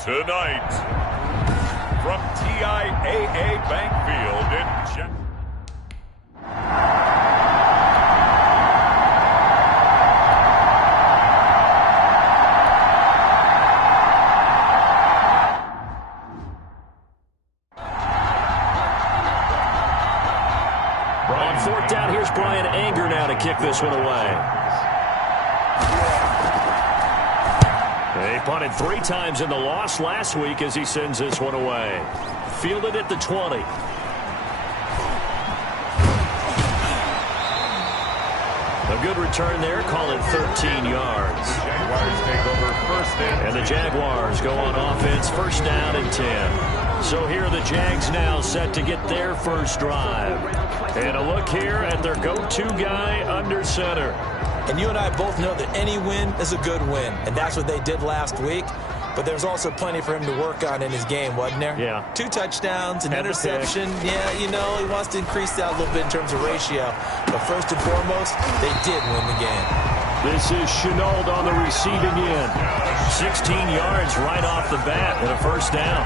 Tonight, from TIAA Bank Field in Jackson. On 4th down, here's Brian Anger now to kick this one away. They punted 3 times in the loss last week as he sends this one away. Fielded at the 20. A good return there, call it 13 yards. Jaguars take over 1st and the Jaguars go on offense, 1st down and 10. So here are the Jags now set to get their first drive. And a look here at their go-to guy under center. And you and I both know that any win is a good win, and that's what they did last week. But there's also plenty for him to work on in his game, wasn't there? Yeah. 2 touchdowns, an interception. Yeah, you know, he wants to increase that a little bit in terms of ratio. But first and foremost, they did win the game. This is Chenault on the receiving end. 16 yards right off the bat and a 1st down.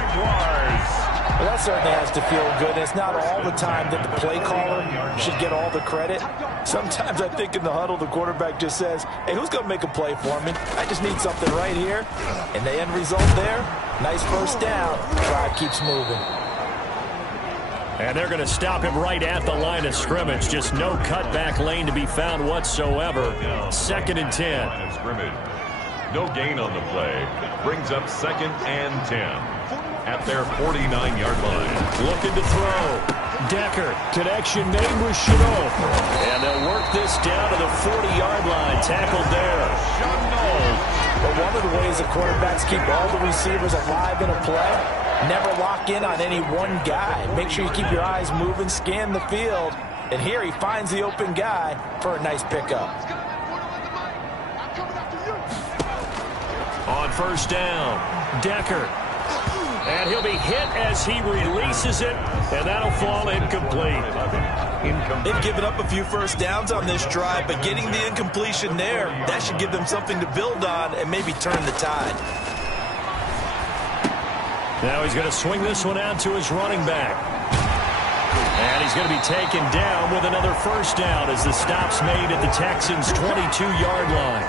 Well, that certainly has to feel good. It's not all the time that the play caller should get all the credit. Sometimes I think in the huddle, the quarterback just says, hey, who's going to make a play for me? I just need something right here. And the end result there, nice 1st down. Drive keeps moving. And they're going to stop him right at the line of scrimmage. Just no cutback lane to be found whatsoever. 2nd and 10. Scrimmage. No gain on the play. Brings up 2nd and 10. At their 49-yard line. Looking to throw. Decker. Connection made with Chenault. And they'll work this down to the 40-yard line. Tackled there. But one of the ways the quarterbacks keep all the receivers alive in a play, never lock in on any one guy. Make sure you keep your eyes moving, scan the field. And here he finds the open guy for a nice pickup. On 1st down, Decker. And he'll be hit as he releases it, and that'll fall incomplete. They've given up a few first downs on this drive, but getting the incompletion there, that should give them something to build on and maybe turn the tide. Now he's going to swing this one out to his running back. And he's going to be taken down with another first down as the stop's made at the Texans' 22-yard line.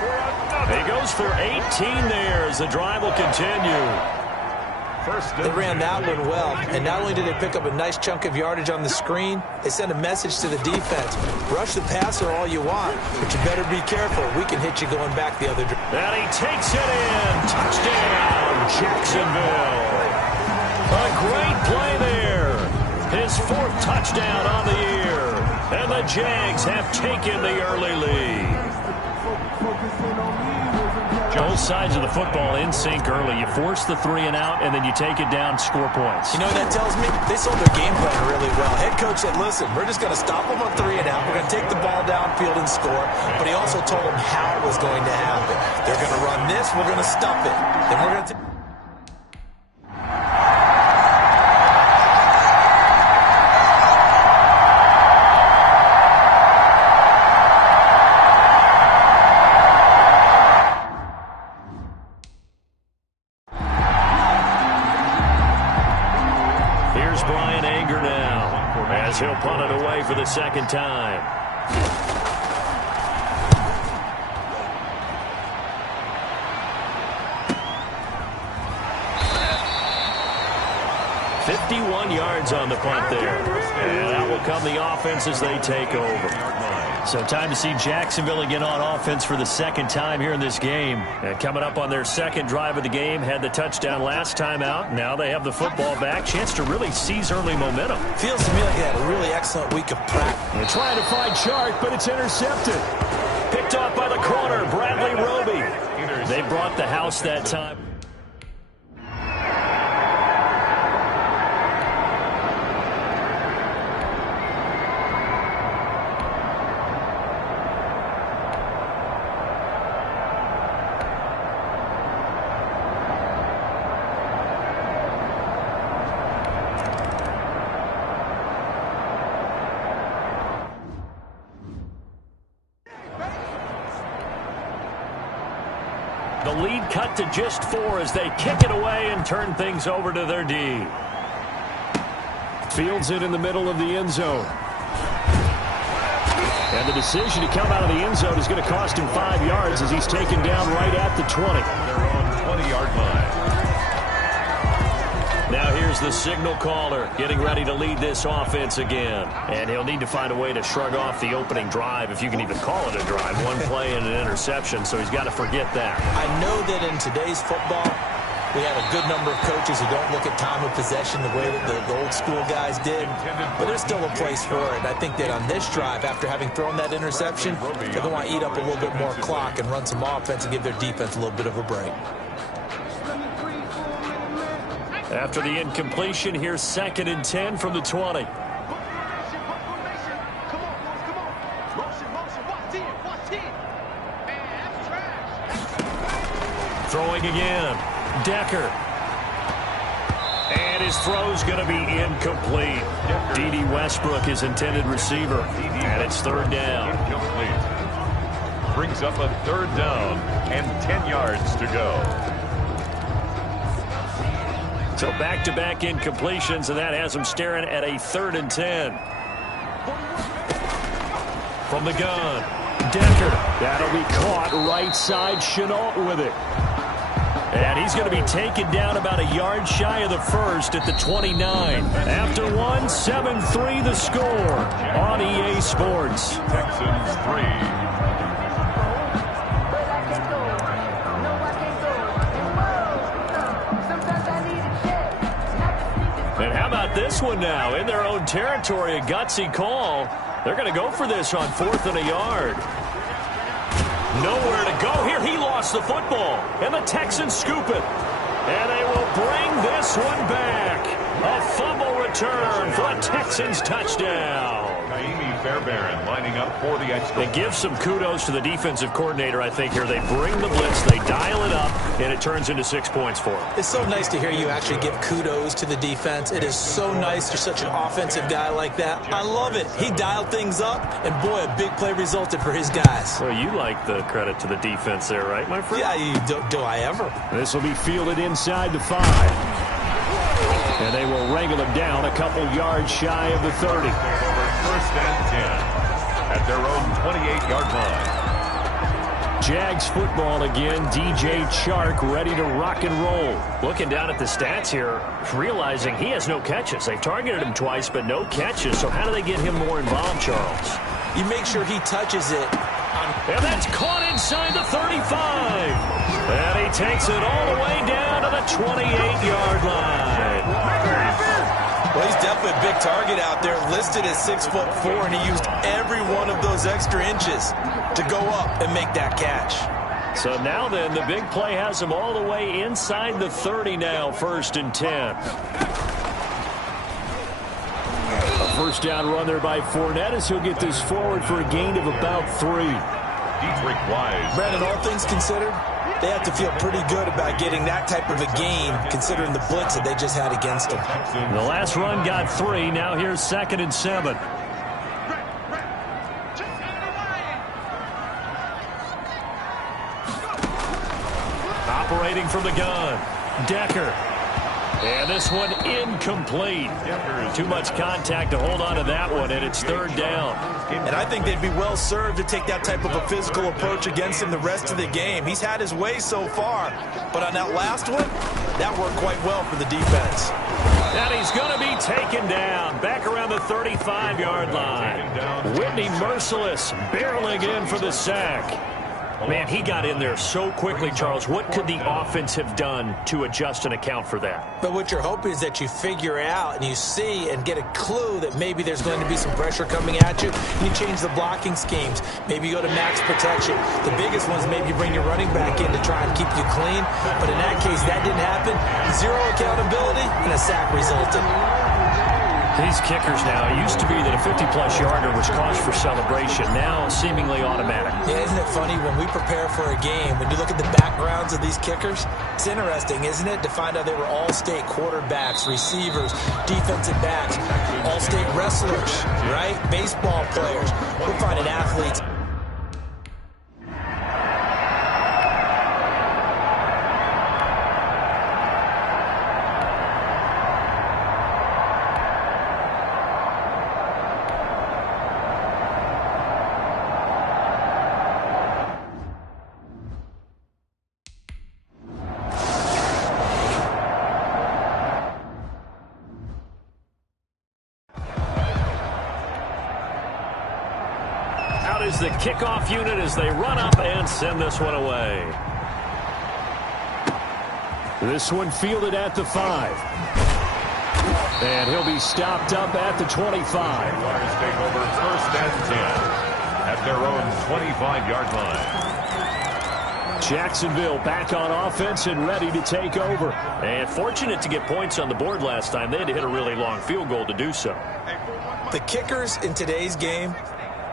He goes for 18 there as the drive will continue. They ran that one well, and not only did they pick up a nice chunk of yardage on the screen, they sent a message to the defense. Rush the passer all you want, but you better be careful. We can hit you going back the other direction. And he takes it in. Touchdown, Jacksonville. A great play there. His 4th touchdown on the year. And the Jags have taken the early lead. Both sides of the football in sync early. You force the 3-and-out, and then you take it down, score points. You know what that tells me? They sold their game plan really well. Head coach said, listen, we're just going to stop them on 3-and-out. We're going to take the ball downfield and score. But he also told them how it was going to happen. They're going to run this. We're going to stop it. Then we're going to... He'll punt it away for the second time. "51 yards on the punt there. And that will come the offense as they take over. So time to see Jacksonville again on offense for the second time here in this game. And coming up on their second drive of the game, had the touchdown last time out. Now they have the football back. Chance to really seize early momentum. Feels to me like they had a really excellent week of practice. They're trying to find Chark, but it's intercepted. Picked off by the corner, Bradley Roby. They brought the house that time. The lead cut to just 4 as they kick it away and turn things over to their D. Fields it in the middle of the end zone. And the decision to come out of the end zone is going to cost him 5 yards as he's taken down right at the 20. Their own 20-yard line. Now here's the signal caller getting ready to lead this offense again. And he'll need to find a way to shrug off the opening drive, if you can even call it a drive. One play and an interception, so he's got to forget that. I know that in today's football, we have a good number of coaches who don't look at time of possession the way that the old school guys did. But there's still a place for it. And I think that on this drive, after having thrown that interception, they're going to want to eat up a little bit more clock and run some offense and give their defense a little bit of a break. After the incompletion, here's 2nd and 10 from the 20. Throwing again. Decker. And his throw's going to be incomplete. D.D. Westbrook, his intended receiver. And it's 3rd down. Incomplete. Brings up a 3rd down and 10 yards to go. So back-to-back incompletions, and that has them staring at a 3rd and 10. From the gun, Decker. That'll be caught right side. Chenault with it. And he's going to be taken down about a yard shy of the first at the 29. After one, 7-3 the score on EA Sports. Texans 3. And how about this one now? In their own territory, a gutsy call. They're going to go for this on 4th and a yard. Nowhere to go here. He lost the football. And the Texans scoop it. And they will bring this one back. A fumble return for a Texans touchdown. Fairbairn lining up for the extra. They give some kudos to the defensive coordinator, I think, here. They bring the blitz, they dial it up, and it turns into 6 points for them. It's so nice to hear you actually give kudos to the defense. It is so nice. You're such an offensive guy like that. I love it. He dialed things up, and boy, a big play resulted for his guys. Well, you like the credit to the defense there, right, my friend? Yeah, do I ever? This will be fielded inside the 5. And they will wrangle him down a couple yards shy of the 30. First and 10 at their own 28-yard line. Jags football again. DJ Chark ready to rock and roll. Looking down at the stats here, realizing he has no catches. They've targeted him twice, but no catches. So how do they get him more involved, Charles? You make sure he touches it. And that's caught inside the 35. And he takes it all the way down to the 28-yard line. Well, he's definitely a big target out there, listed at 6'4", and he used every one of those extra inches to go up and make that catch. So now then, the big play has him all the way inside the 30 now, 1st and 10. A first down run there by Fournette as he'll get this forward for a gain of about 3. Dietrich Wise. Brandon, all things considered, they have to feel pretty good about getting that type of a game, considering the blitz that they just had against them. The last run got 3. Now here's 2nd and 7. Operating from the gun, Decker. And this one incomplete. Too much contact to hold on to that one, and it's 3rd down. And I think they'd be well served to take that type of a physical approach against him the rest of the game. He's had his way so far, but on that last one, that worked quite well for the defense. And he's going to be taken down back around the 35-yard line. Whitney Merciless barreling in for the sack. Man, he got in there so quickly, Charles. What could the offense have done to adjust and account for that? But what you're hoping is that you figure out and you see and get a clue that maybe there's going to be some pressure coming at you. You change the blocking schemes. Maybe you go to max protection. The biggest one's maybe you bring your running back in to try and keep you clean. But in that case, that didn't happen. 0 accountability, and a sack resulted. These kickers now, it used to be that a 50-plus yarder was cause for celebration. Now, seemingly automatic. Yeah, isn't it funny? When we prepare for a game, when you look at the backgrounds of these kickers, it's interesting, isn't it, to find out they were all-state quarterbacks, receivers, defensive backs, all-state wrestlers, right? Baseball players. We're finding athletes. Is the kickoff unit as they run up and send this one away. This one fielded at the 5. And he'll be stopped up at the 25. Jaguars take over 1st and 10 at their own 25-yard line. Jacksonville back on offense and ready to take over. And fortunate to get points on the board last time. They had to hit a really long field goal to do so. The kickers in today's game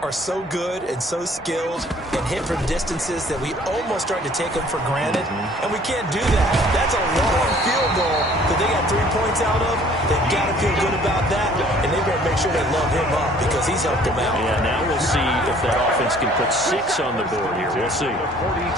are so good and so skilled and hit from distances that we almost start to take them for granted, and we can't do that. That's a long field goal that they got 3 points out of. They've got to feel good about that, and they better make sure they love him up because he's helped them out. Yeah, now we'll see if that offense can put 6 on the board here. We'll see.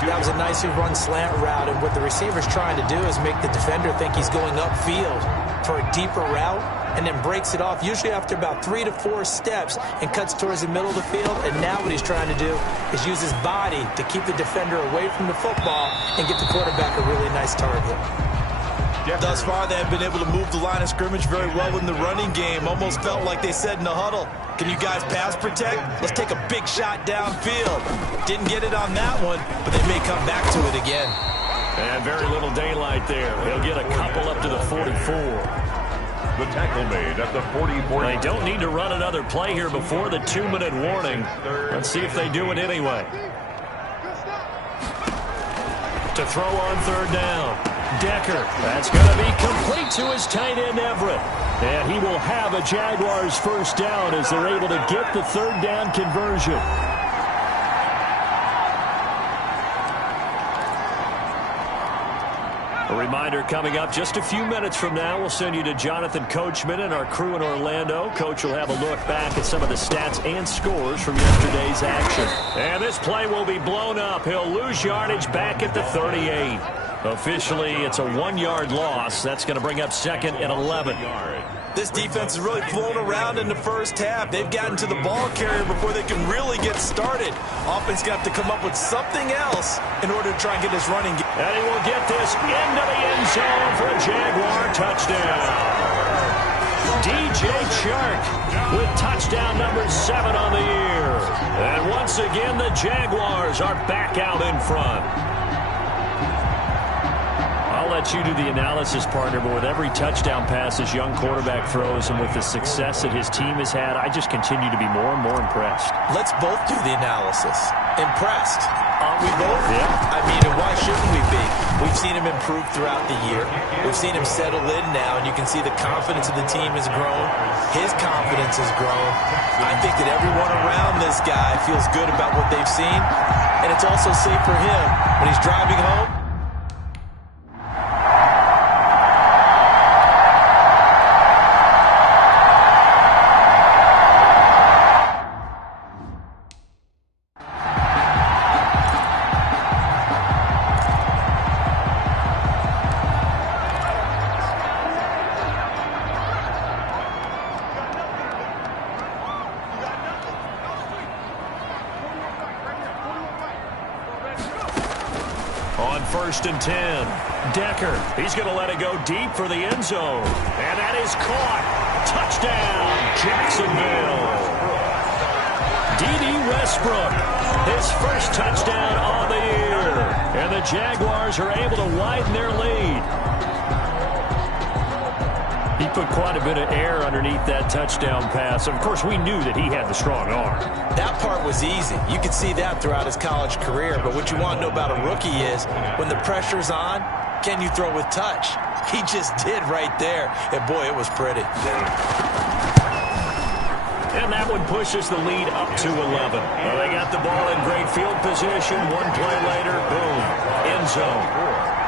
That was a nicely run slant route, and what the receiver's trying to do is make the defender think he's going upfield for a deeper route, and then breaks it off, usually after about 3 to 4 steps, and cuts towards the middle of the field. And now what he's trying to do is use his body to keep the defender away from the football and get the quarterback a really nice target. Thus far, they have been able to move the line of scrimmage very well in the running game. Almost felt like they said in the huddle, can you guys pass protect? Let's take a big shot downfield. Didn't get it on that one, but they may come back to it again. And very little daylight there. He'll get a couple up to the 44. The tackle made at the 44. They don't need to run another play here before the 2-minute warning. Let's see if they do it anyway. To throw on third down. Decker. That's going to be complete to his tight end, Everett. And he will have a Jaguars first down as they're able to get the third down conversion. A reminder coming up just a few minutes from now. We'll send you to Jonathan Coachman and our crew in Orlando. Coach will have a look back at some of the stats and scores from yesterday's action. And this play will be blown up. He'll lose yardage back at the 38. Officially, it's a 1-yard loss. That's going to bring up 2nd and 11. This defense is really flown around in the first half. They've gotten to the ball carrier before they can really get started. Offense got to come up with something else in order to try and get this running game. And he will get this into the end zone for a Jaguar touchdown. DJ Chark with touchdown number 7 on the year. And once again, the Jaguars are back out in front. I'll let you do the analysis, partner, but with every touchdown pass this young quarterback throws and with the success that his team has had, I just continue to be more and more impressed. Let's both do the analysis. Impressed. Aren't we both? Yeah. I mean, and why shouldn't we be? We've seen him improve throughout the year. We've seen him settle in now, and you can see the confidence of the team has grown. His confidence has grown. I think that everyone around this guy feels good about what they've seen, and it's also safe for him when he's driving home. On 1st and 10, Decker. He's going to let it go deep for the end zone. And that is caught. Touchdown, Jacksonville. D.D. Westbrook, his first touchdown on the year. And the Jaguars are able to widen their lead. He put quite a bit of air underneath that touchdown pass. Of course, we knew that he had the strong arm. That part was easy. You could see that throughout his college career. But what you want to know about a rookie is when the pressure's on, can you throw with touch? He just did right there. And, boy, it was pretty. And that one pushes the lead up to 11. Well, they got the ball in great field position. One play later, boom, end zone.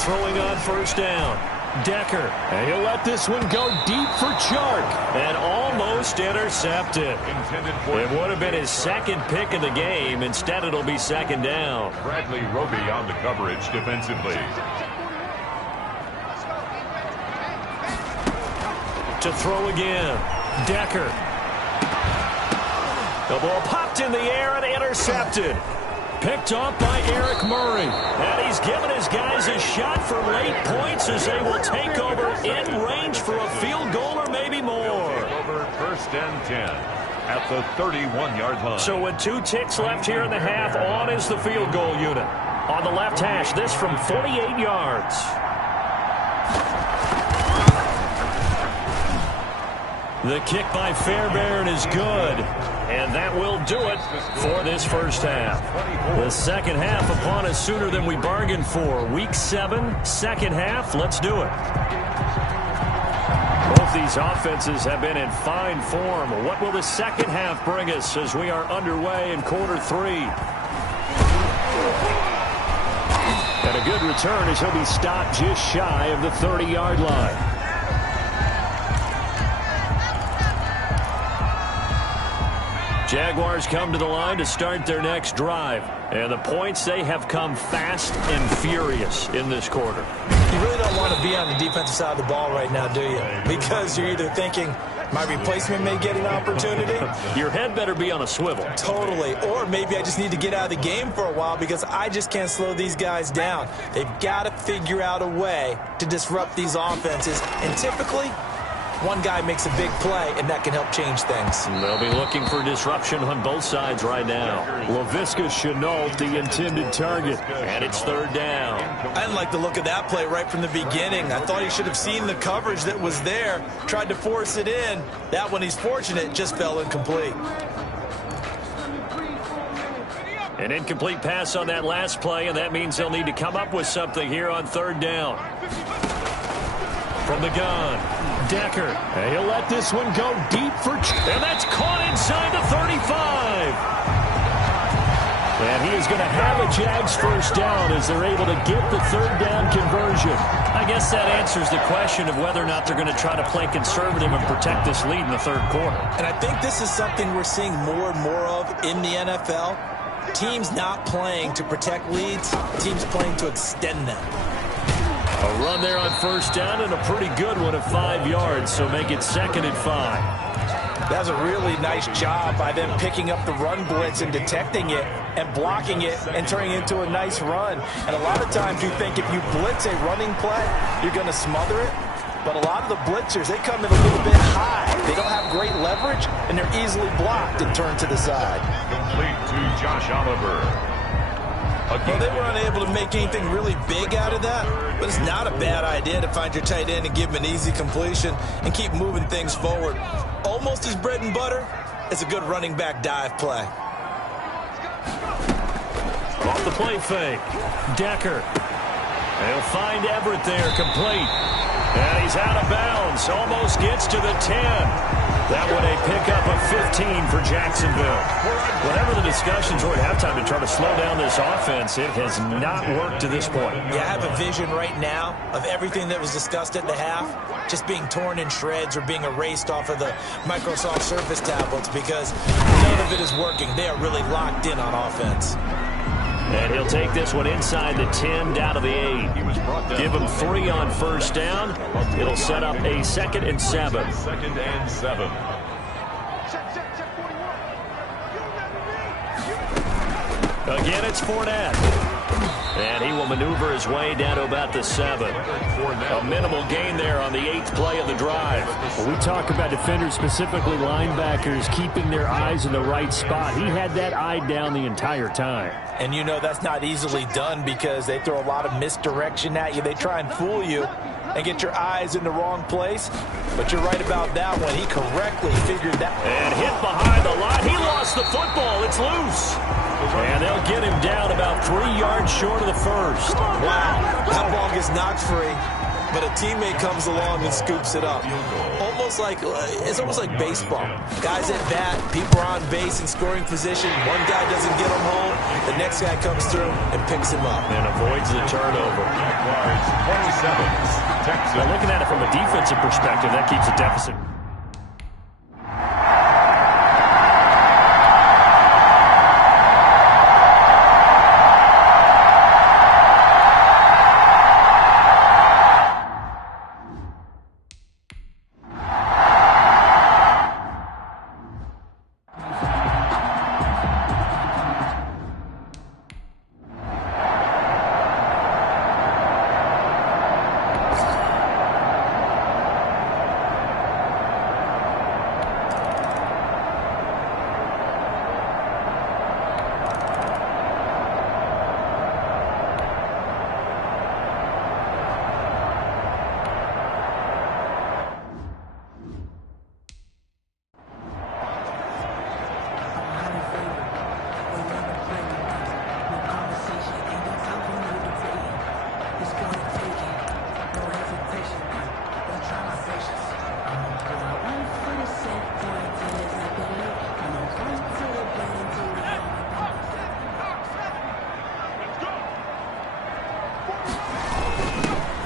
Throwing on first down. Decker. And he'll let this one go deep for Chark. And almost intercepted. It would have been his second pick of the game. Instead, it'll be second down. Bradley Roby on the coverage defensively. To throw again. Decker. The ball popped in the air and intercepted. Picked off by Eric Murray. And he's given his guys a shot for late points as they will take over in range for a field goal or maybe more. Over 1st and 10 at the 31-yard line. So with 2 ticks left here in the half, on is the field goal unit. On the left hash, this from 48 yards. The kick by Fairbairn is good. And that will do it for this first half. The second half upon us sooner than we bargained for. Week 7, second half. Let's do it. Both these offenses have been in fine form. What will the second half bring us as we are underway in quarter 3? And a good return as he'll be stopped just shy of the 30-yard line. Jaguars come to the line to start their next drive. And the points, they have come fast and furious in this quarter. You really don't want to be on the defensive side of the ball right now, do you? Because you're either thinking, my replacement may get an opportunity. Your head better be on a swivel. Totally. Or maybe I just need to get out of the game for a while because I just can't slow these guys down. They've got to figure out a way to disrupt these offenses. And typically, one guy makes a big play, and that can help change things. They'll be looking for disruption on both sides right now. Laviska Shenault, the intended target. And it's third down. I didn't like the look of that play right from the beginning. I thought he should have seen the coverage that was there, tried to force it in. That one, he's fortunate, just fell incomplete. An incomplete pass on that last play, and that means they'll need to come up with something here on third down. From the gun, Decker. And he'll let this one go deep for... And that's caught inside the 35. And he is going to have a Jags first down as they're able to get the third down conversion. I guess that answers the question of whether or not they're going to try to play conservative and protect this lead in the third quarter. And I think this is something we're seeing more and more of in the NFL. Teams not playing to protect leads, teams playing to extend them. A run there on first down and a pretty good one of 5 yards, so make it 2nd and 5. That was a really nice job by them picking up the run blitz and detecting it and blocking it and turning it into a nice run. And a lot of times you think if you blitz a running play, you're going to smother it. But a lot of the blitzers, they come in a little bit high. They don't have great leverage, and they're easily blocked and turned to the side. Complete to Josh Oliver. Well, they were unable to make anything really big out of that, but it's not a bad idea to find your tight end and give him an easy completion and keep moving things forward. Almost his bread and butter is a good running back dive play. Off the play fake, Decker. They'll find Everett there, complete. And he's out of bounds, almost gets to the 10. That one a pickup of 15 for Jacksonville. Whatever the discussions were at halftime to try to slow down this offense, it has not worked to this point. Yeah, I have a vision right now of everything that was discussed at the half just being torn in shreds or being erased off of the Microsoft Surface tablets because none of it is working. They are really locked in on offense. And he'll take this one inside the 10, down to the 8. Give him 3 on first down. It'll set up a 2nd and 7. 2nd and 7. Again, it's Fournette. And he will maneuver his way down to about the 7. A minimal gain there on the 8th play of the drive. Well, we talk about defenders, specifically linebackers, keeping their eyes in the right spot. He had that eye down the entire time. And you know that's not easily done because they throw a lot of misdirection at you. They try and fool you and get your eyes in the wrong place. But you're right about that one. He correctly figured that. And hit behind the line. He lost the football. It's loose. And they'll get him down about 3 yards short of the first. Wow, that ball gets knocked free, but a teammate comes along and scoops it up. It's almost like baseball. Guys at bat, people are on base in scoring position. One guy doesn't get him home, the next guy comes through and picks him up. And avoids the turnover. 27, Texas. Now looking at it from a defensive perspective, that keeps a deficit.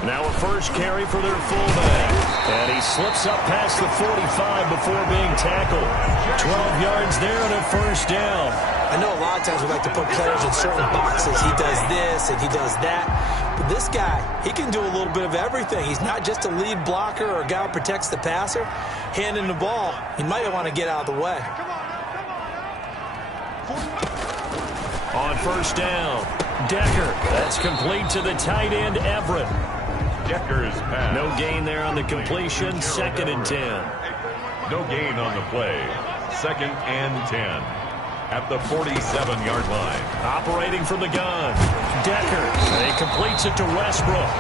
Now a first carry for their fullback. And he slips up past the 45 before being tackled. 12 yards there and a first down. I know a lot of times we like to put players in certain boxes. He does this and he does that. But this guy, he can do a little bit of everything. He's not just a lead blocker or a guy who protects the passer. Handing the ball, he might want to get out of the way. On first down, Decker. That's complete to the tight end, Everett. Decker's pass. No gain there on the completion. 2nd and 10. No gain on the play. 2nd and 10. At the 47-yard line. Operating from the gun, Decker. And he completes it to Westbrook.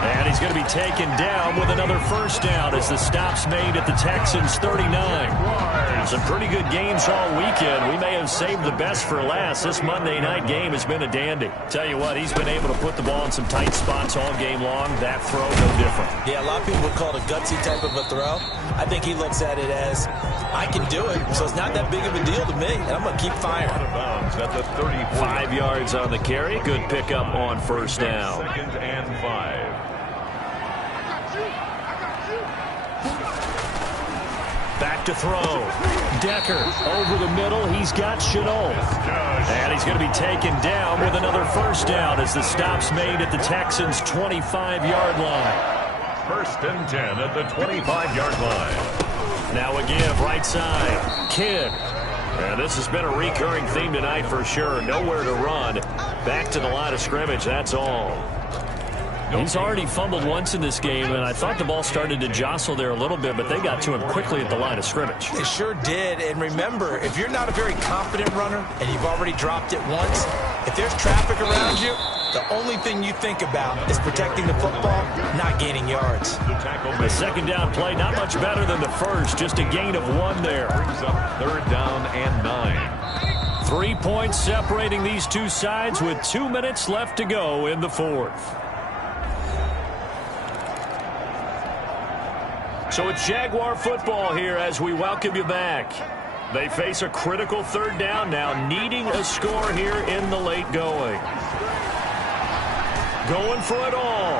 And he's going to be taken down with another first down as the stop's made at the Texans' 39. Some pretty good games all weekend. We may have saved the best for last. This Monday night game has been a dandy. Tell you what, he's been able to put the ball in some tight spots all game long. That throw, no different. Yeah, a lot of people would call it a gutsy type of a throw. I think he looks at it as, I can do it, so it's not that big of a deal to me, and I'm going to keep firing. Out of bounds at the 34. 5 yards on the carry. Good pickup on first down. 2nd and 5. Back to throw. Decker over the middle. He's got Chenault. And he's going to be taken down with another first down as the stop's made at the Texans' 25-yard line. 1st and 10 at the 25-yard line. Now again, right side. Kidd. And this has been a recurring theme tonight for sure. Nowhere to run. Back to the line of scrimmage, that's all. He's already fumbled once in this game, and I thought the ball started to jostle there a little bit, but they got to him quickly at the line of scrimmage. They sure did, and remember, if you're not a very confident runner and you've already dropped it once, if there's traffic around you, the only thing you think about is protecting the football, not gaining yards. The second down play, not much better than the first, just a gain of 1 there. Brings up 3rd down and 9. 3 points separating these two sides with 2 minutes left to go in the 4th. So it's Jaguar football here as we welcome you back. They face a critical 3rd down now, needing a score here in the late going. Going for it all.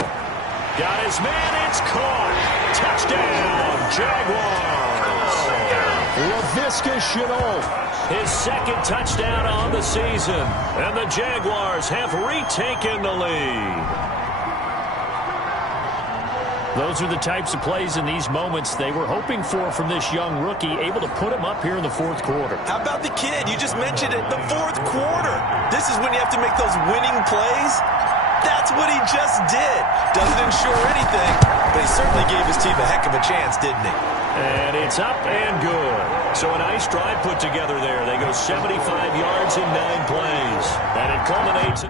Got his man, it's caught. Touchdown, Jaguars. Laviska Shenault, his 2nd touchdown on the season. And the Jaguars have retaken the lead. Those are the types of plays in these moments they were hoping for from this young rookie, able to put him up here in the 4th quarter. How about the kid? You just mentioned it, the 4th quarter. This is when you have to make those winning plays. That's what he just did. Doesn't ensure anything, but he certainly gave his team a heck of a chance, didn't he? And it's up and good. So a nice drive put together there. They go 75 yards in 9 plays. And it culminates...